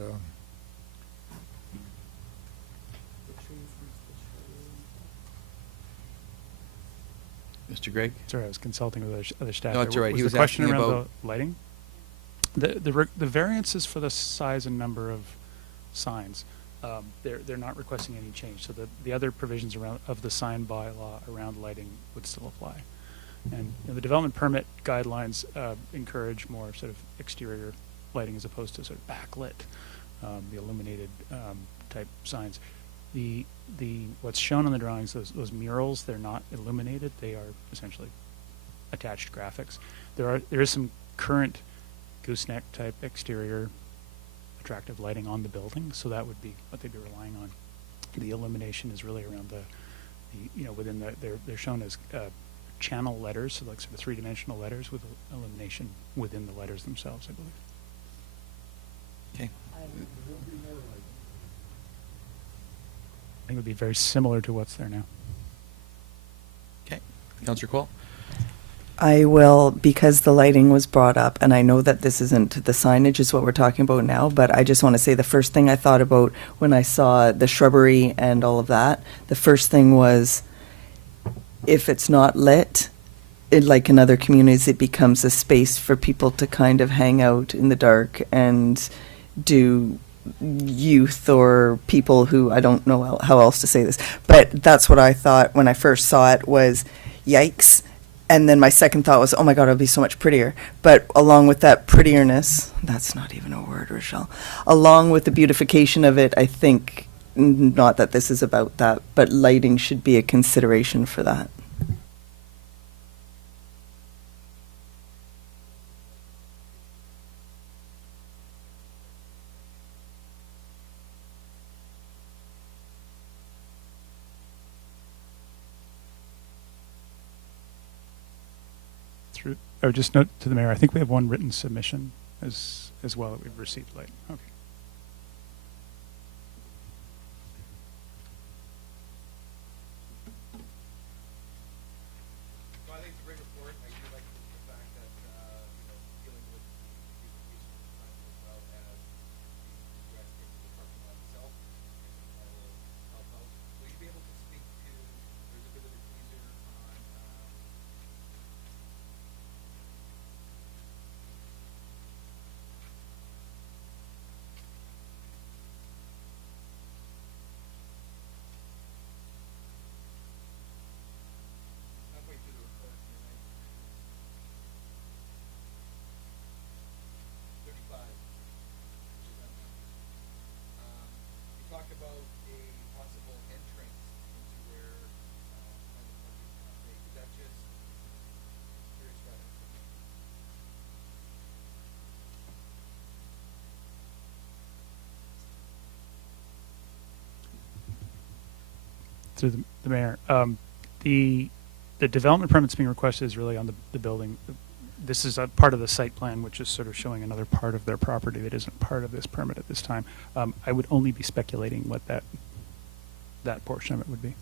Mr. Gregg? Sorry, I was consulting with other staff. No, there. that's all right. Was He was the question asking around about- the lighting? The variances for the size and number of signs, they're not requesting any change. So the other provisions around of the sign bylaw around lighting would still apply. And the development permit guidelines encourage more sort of exterior lighting as opposed to sort of backlit, the illuminated type signs. The what's shown on the drawings, those murals, they're not illuminated. They are essentially attached graphics. There is some current gooseneck type exterior attractive lighting on the building, so that would be what they'd be relying on. The illumination is really around the within they're shown as channel letters, so like sort of three-dimensional letters with illumination within the letters themselves, I believe. Okay. I think it would be very similar to what's there now. Okay. Councillor Cole? I will, because the lighting was brought up, and I know that this isn't, the signage is what we're talking about now, but I just want to say the first thing I thought about when I saw the shrubbery and all of that, the first thing was, if it's not lit, like in other communities, it becomes a space for people to kind of hang out in the dark and do youth or people who, I don't know how else to say this, but that's what I thought when I first saw it was, yikes. And then my second thought was, oh my God, it'll be so much prettier. But along with that prettierness, that's not even a word, Rochelle, along with the beautification of it, I think, not that this is about that, but lighting should be a consideration for that. Or just note to the mayor, I think we have one written submission as well that we've received late. Okay. So I think it's a great report. I do like the fact that, dealing with the beautification of the signs as well as the direct into the parking lot itself, I think that will help out. Will you be able to speak to, there's a bit of a teaser on, halfway through the report, right? 35, which is on there. You talk about a possible entrance into where, on the parking lot, right? Is that just curious about it? Through the mayor, the development permits being requested is really on the building. This is a part of the site plan, which is sort of showing another part of their property that isn't part of this permit at this time. I would only be speculating what that portion of it would be. And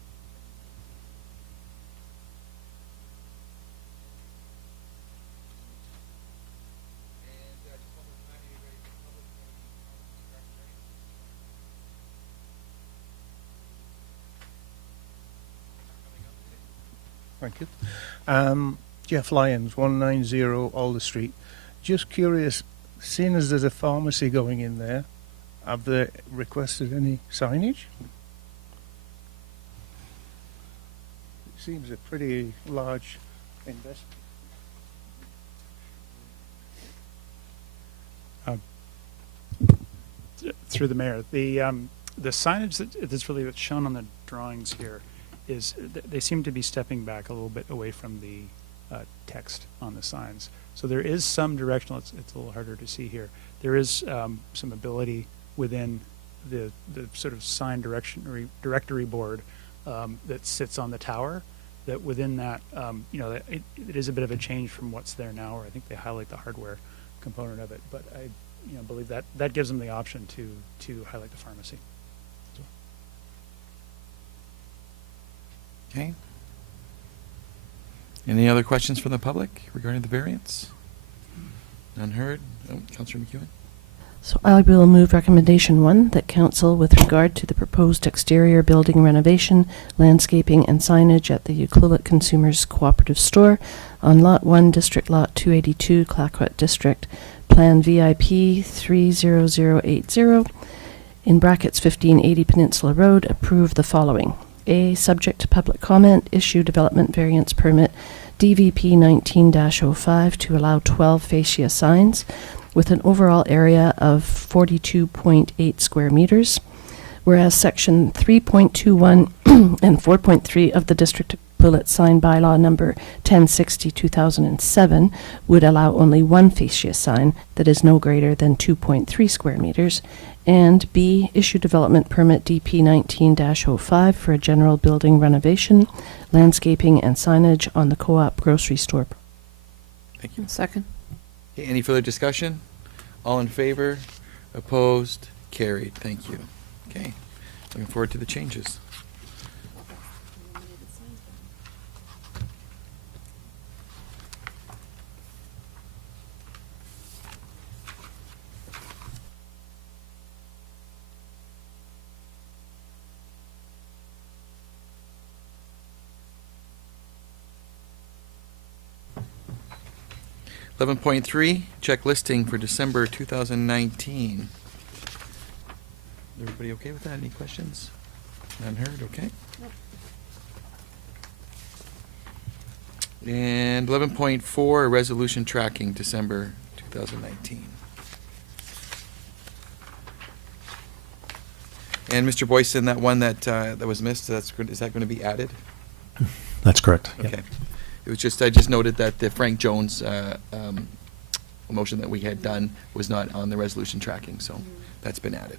just one more time, are you ready for public comments regarding variances? Coming up today. Thank you. Jeff Lyons, 190 Alder Street. Just curious, seeing as there's a pharmacy going in there, have they requested any signage? It seems a pretty large investment. Through the mayor, the signage that's shown on the drawings here is they seem to be stepping back a little bit away from the text on the signs. So there is some directional, it's a little harder to see here. There is some ability within the sort of sign directory board that sits on the tower, that within that, it is a bit of a change from what's there now, or I think they highlight the hardware component of it, but I believe that gives them the option to highlight the pharmacy. Okay. Any other questions from the public regarding the variance? None heard? Oh, Councillor McEwen. So I will move recommendation 1, that council, with regard to the proposed exterior building renovation, landscaping and signage at the Ucluelet Consumers Cooperative Store on Lot 1, District Lot 282, Clayoquot District, Plan VIP 30080, in brackets 1580 Peninsula Road, approve the following. A, subject to public comment, issue development variance permit DVP 19-05 to allow 12 fascia signs with an overall area of 42.8 square meters, whereas Section 3.21 and 4.3 of the District of Ucluelet Sign Bylaw Number 1060/2007 would allow only one fascia sign that is no greater than 2.3 square meters, and B, issue development permit DP 19-05 for a general building renovation, landscaping and signage on the Co-op grocery store. Thank you. Second. Okay, any further discussion? All in favor? Opposed? Carried. Thank you. Okay. Looking forward to the changes. Eleven point three, check listing for December 2019. Everybody okay with that? Any questions? None heard? Okay. And 11.4, resolution tracking December 2019. And Mr. Boyson, that one that was missed, is that going to be added? That's correct. Yep. Okay. It was just, I just noted that the Frank Jones motion that we had done was not on the resolution tracking, so that's been added.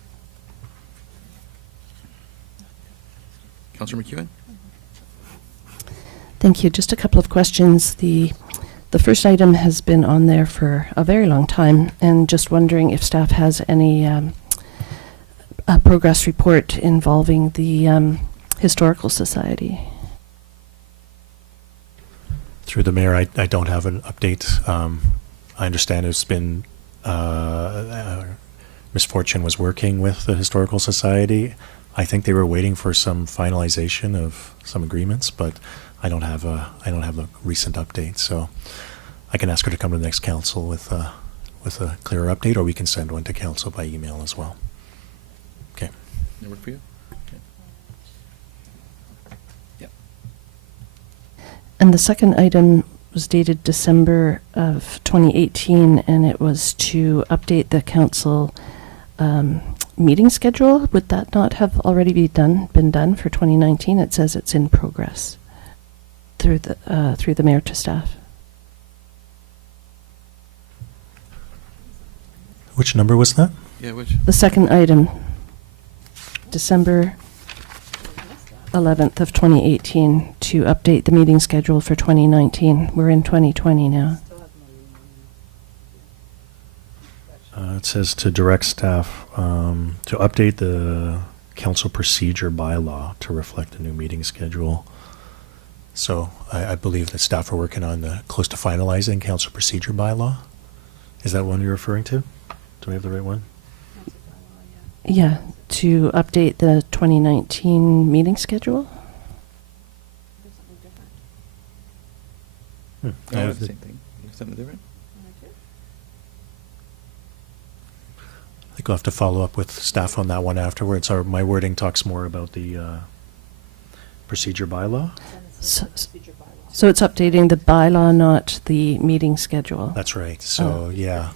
Councillor McEwen? Thank you. Just a couple of questions. The first item has been on there for a very long time, and just wondering if staff has any a progress report involving the Historical Society. Through the mayor, I don't have an update. I understand it's been, Ms. Fortune was working with the Historical Society. I think they were waiting for some finalization of some agreements, but I don't have a recent update. So I can ask her to come to the next council with a clearer update, or we can send one to council by email as well. Okay. That work for you? Okay. Yeah. And the second item was dated December of 2018, and it was to update the council meeting schedule. Would that not have already been done for 2019? It says it's in progress through the mayor to staff. Which number was that? Yeah, which? The second item, December 11th of 2018, to update the meeting schedule for 2019. We're in 2020 now. It says to direct staff to update the council procedure bylaw to reflect the new meeting schedule. So I believe that staff are working on close to finalizing council procedure bylaw. Is that one you're referring to? Do we have the right one? Yeah, to update the 2019 meeting schedule. No, it's the same thing. Something different? I think we'll have to follow up with staff on that one afterwards. My wording talks more about the procedure bylaw. So it's updating the bylaw, not the meeting schedule. That's right. So, yeah.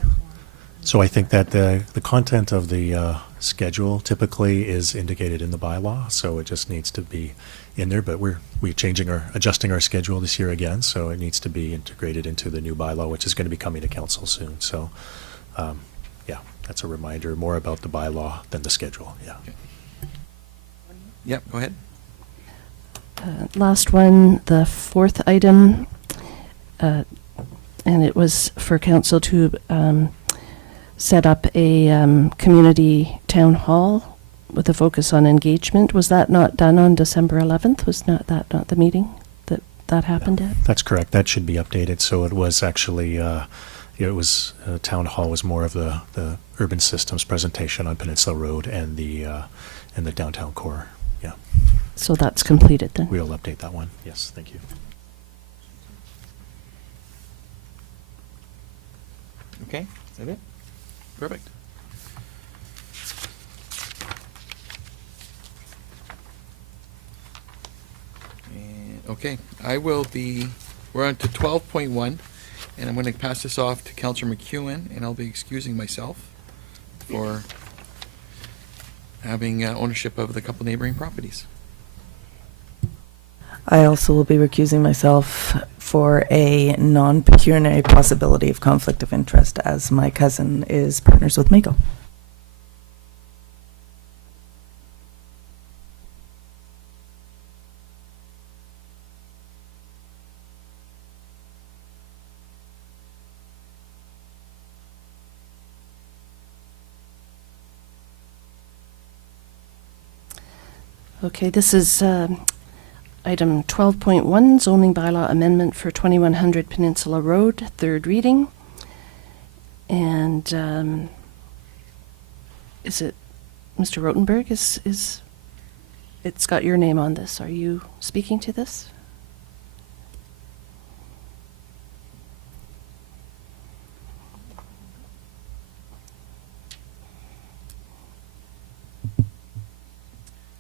So I think that the content of the schedule typically is indicated in the bylaw, so it just needs to be in there, but we're adjusting our schedule this year again, so it needs to be integrated into the new bylaw, which is going to be coming to council soon. So, yeah, that's a reminder more about the bylaw than the schedule, yeah. Yep, go ahead. Last one, the fourth item, and it was for council to set up a community town hall with a focus on engagement. Was that not done on December 11th? Was not the meeting that happened at? That's correct. That should be updated. So it was actually, town hall was more of the urban systems presentation on Peninsula Road and the downtown core. Yeah. So that's completed then? We'll update that one. Yes, thank you. Okay, is that it? Perfect. And, okay, we're on to 12.1, and I'm going to pass this off to Councillor McEwen, and I'll be excusing myself for having ownership of the couple neighboring properties. I also will be recusing myself for a non-pecuniary possibility of conflict of interest, as my cousin is partners with Mako. Okay, this is item 12.1, zoning bylaw amendment for 2100 Peninsula Road, third reading. And is it Mr. Rotenberg? Is it's got your name on this? Are you speaking to this?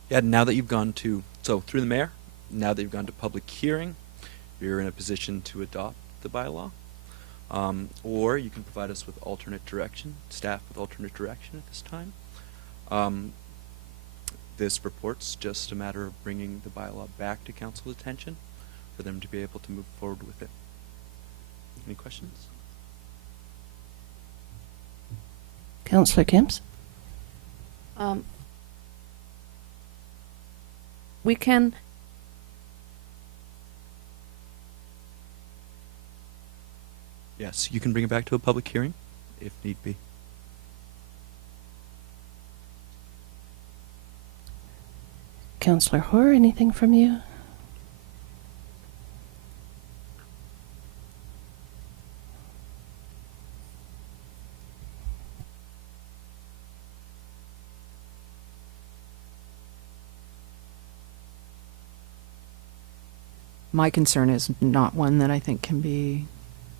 Yeah, now that you've gone to, through the mayor, now that you've gone to public hearing, you're in a position to adopt the bylaw. Or you can provide us with alternate direction, staff with alternate direction at this time. This report's just a matter of bringing the bylaw back to council's attention for them to be able to move forward with it. Any questions? Councillor Kemps? We can. Yes, you can bring it back to a public hearing if need be. Councillor Hoare, anything from you? My concern is not one that I think can be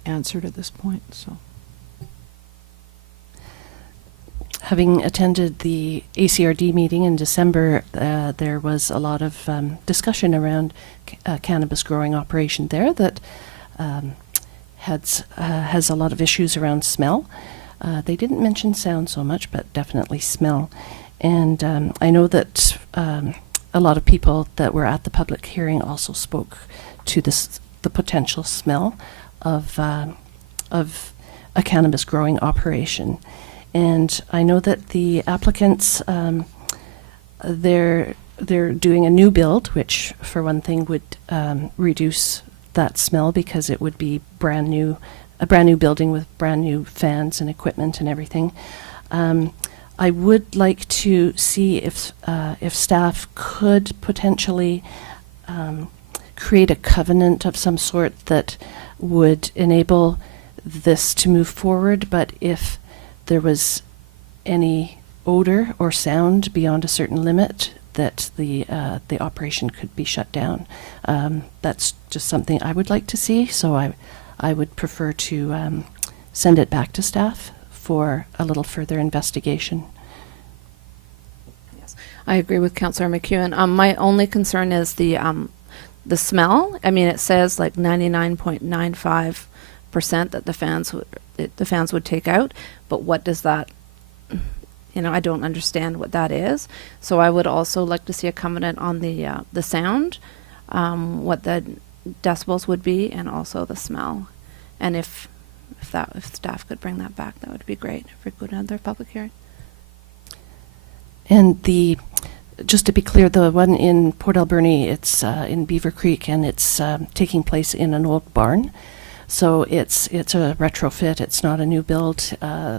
answered at this point, so. Having attended the ACRD meeting in December, there was a lot of discussion around cannabis growing operation there that has a lot of issues around smell. They didn't mention sound so much, but definitely smell. And I know that a lot of people that were at the public hearing also spoke to the potential smell of a cannabis growing operation. And I know that the applicants, they're doing a new build, which for one thing would reduce that smell because it would be a brand new building with brand new fans and equipment and everything. I would like to see if staff could potentially create a covenant of some sort that would enable this to move forward, but if there was any odor or sound beyond a certain limit, that the operation could be shut down. That's just something I would like to see, so I would prefer to send it back to staff for a little further investigation. Yes, I agree with Councillor McEwen. My only concern is the smell. I mean, it says like 99.95% 2.5% that the fans would take out. But what does that, I don't understand what that is. So I would also like to see a covenant on the sound, what the decibels would be, and also the smell. And if staff could bring that back, that would be great if we could have another public hearing. And just to be clear, the one in Port Alberni, it's in Beaver Creek, and it's taking place in an old barn. So it's a retrofit. It's not a new build.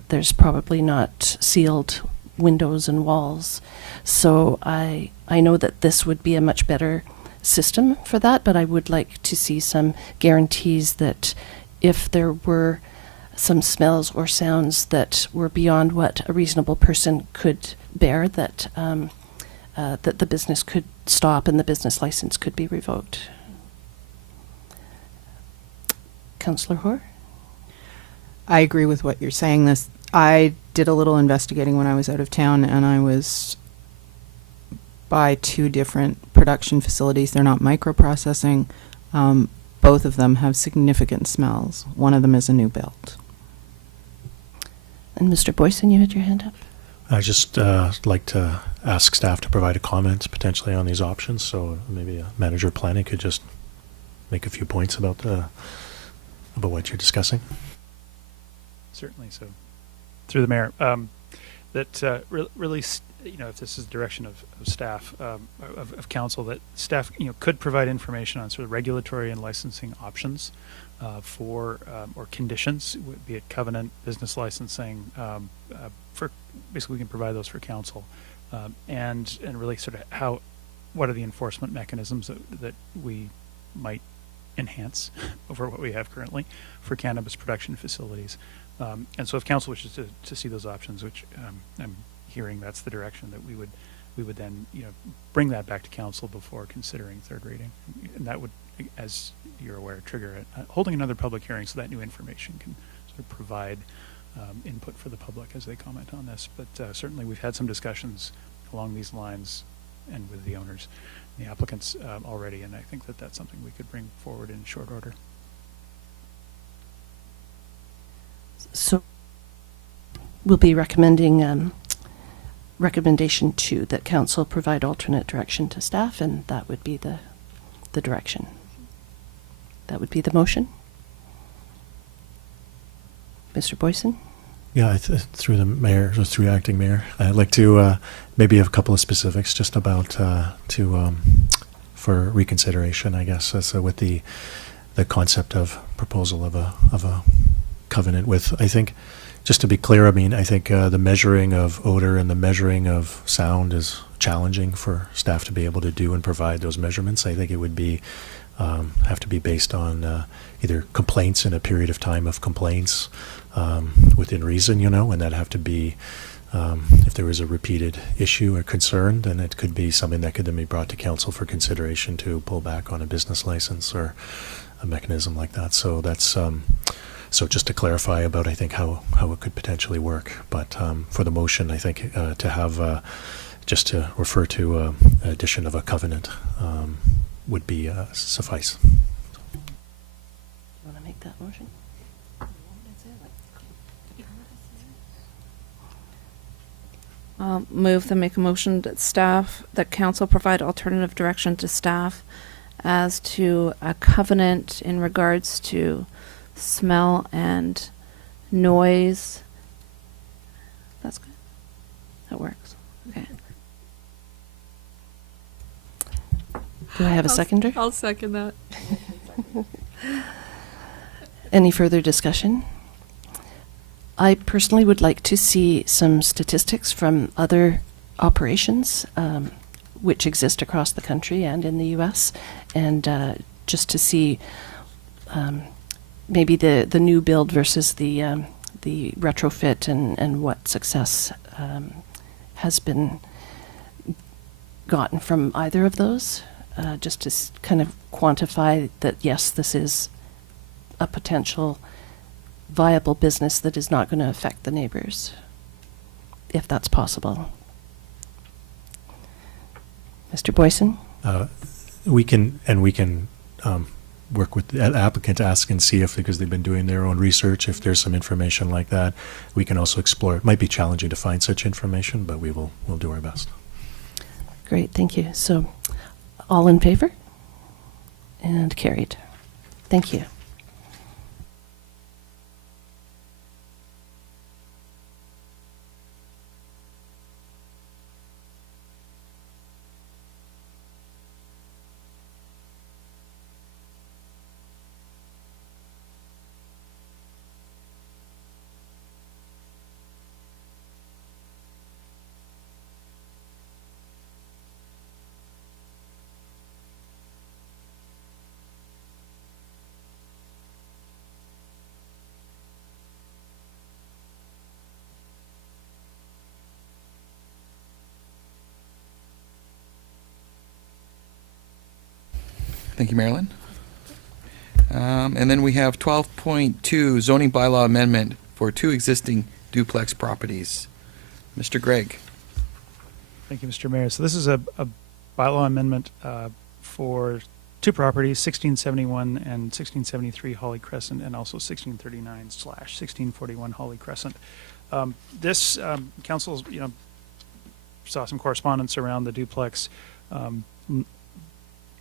There's probably not sealed windows and walls. So I know that this would be a much better system for that, but I would like to see some guarantees that if there were some smells or sounds that were beyond what a reasonable person could bear, that that the business could stop and the business license could be revoked. Councillor Hoare? I agree with what you're saying. I did a little investigating when I was out of town, and I was by 2 different production facilities. They're not microprocessing. Both of them have significant smells. One of them is a new build. And Mr. Boyson, you had your hand up? I just like to ask staff to provide a comment potentially on these options. So maybe a manager of planning could just make a few points about what you're discussing. Certainly. So, through the mayor, really, if this is the direction of staff, of council, that staff, could provide information on sort of regulatory and licensing options for or conditions, be it covenant, business licensing. For basically, we can provide those for council, and really sort of what are the enforcement mechanisms that we might enhance over what we have currently for cannabis production facilities. And so if council wishes to see those options, which I'm hearing that's the direction that we would then bring that back to council before considering third reading, and that would, as you're aware, trigger holding another public hearing so that new information can sort of provide input for the public as they comment on this. But certainly we've had some discussions along these lines and with the owners, the applicants already, and I think that that's something we could bring forward in short order. So we'll be recommending recommendation 2, that council provide alternate direction to staff, and that would be the direction. That would be the motion. Mr. Boyson? Yeah, through the mayor, or through acting mayor, I'd like to maybe have a couple of specifics just about for reconsideration, I guess, with the concept of proposal of a covenant with, I think, just to be clear, I think the measuring of odor and the measuring of sound is challenging for staff to be able to do and provide those measurements. I think it would be have to be based on either complaints in a period of time of complaints within reason, and that have to be if there was a repeated issue or concern, then it could be something that could then be brought to council for consideration to pull back on a business license or a mechanism like that. So that's so just to clarify about, I think, how it could potentially work. But for the motion, I think to have just to refer to addition of a covenant would be suffice. Do you want to make that motion? I'll move to make a motion that council provide alternative direction to staff as to a covenant in regards to smell and noise. That's good. That works. Okay. Do I have a seconder? I'll second that. Any further discussion? I personally would like to see some statistics from other operations which exist across the country and in the U.S. and just to see maybe the new build versus the retrofit and what success has been gotten from either of those, just to kind of quantify that, yes, this is a potential viable business that is not going to affect the neighbors, if that's possible. Mr. Boyson? We can work with the applicant to ask and see if, because they've been doing their own research, if there's some information like that, we can also explore. It might be challenging to find such information, but we'll do our best. Great, thank you. So, all in favor? And carried. Thank you. Thank you, Marilyn. And then we have 12.2 zoning bylaw amendment for 2 existing duplex properties. Mr. Gregg. Thank you, Mr. Mayor. So this is a bylaw amendment for 2 properties, 1671 and 1673 Holly Crescent, and also 1639/1641 Holly Crescent. This council's, saw some correspondence around the duplex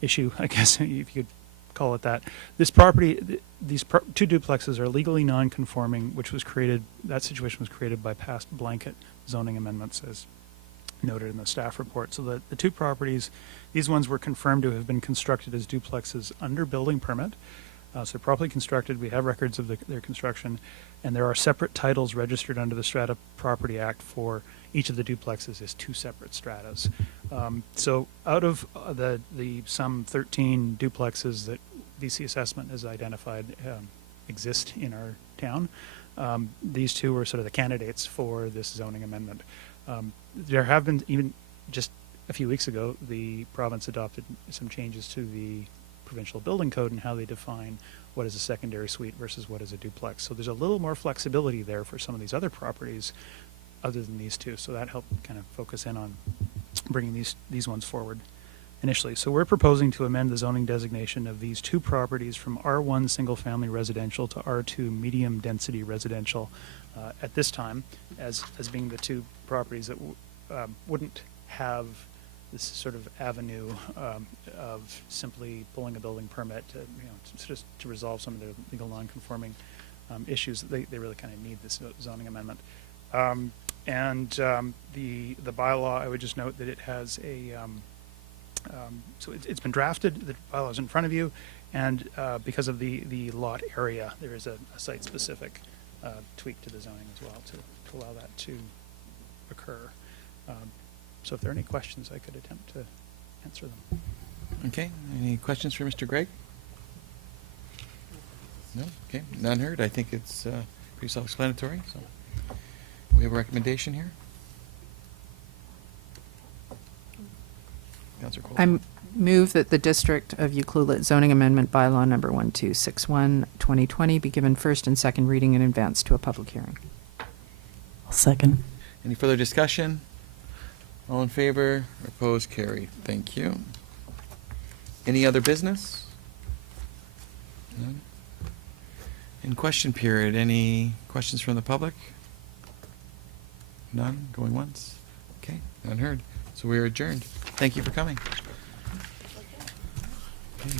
issue, I guess, if you could call it that. This property, these 2 duplexes are legally non-conforming, which was created, that situation was created by past blanket zoning amendments, as noted in the staff report. So the 2 properties, these ones were confirmed to have been constructed as duplexes under building permit. So properly constructed, we have records of their construction, and there are separate titles registered under the Strata Property Act for each of the duplexes as 2 separate stratas. So out of the some 13 duplexes that VC Assessment has identified exist in our town, these 2 were sort of the candidates for this zoning amendment. There have been, even just a few weeks ago, the province adopted some changes to the provincial building code and how they define what is a secondary suite versus what is a duplex. So there's a little more flexibility there for some of these other properties other than these 2. So that helped kind of focus in on bringing these ones forward initially. So we're proposing to amend the zoning designation of these 2 properties from R1 single family residential to R2 medium density residential at this time as being the 2 properties that wouldn't have this sort of avenue of simply pulling a building permit to resolve some of their legal non-conforming issues. They really kind of need this zoning amendment. The bylaw, I would just note that it has a so it's been drafted. The bylaw is in front of you, and because of the lot area, there is a site-specific tweak to the zoning as well to allow that to occur. So if there are any questions, I could attempt to answer them. Okay, any questions for Mr. Gregg? No? Okay, none heard. I think it's pretty self-explanatory. So we have a recommendation here. Councillor Cole. I move that the District of Ucluelet zoning amendment bylaw number 1261/2020 be given first and second reading in advance to a public hearing. I'll second. Any further discussion? All in favor? Opposed? Carried. Thank you. Any other business? None? In question period, any questions from the public? None? Going once? Okay, none heard. So we are adjourned. Thank you for coming. Okay.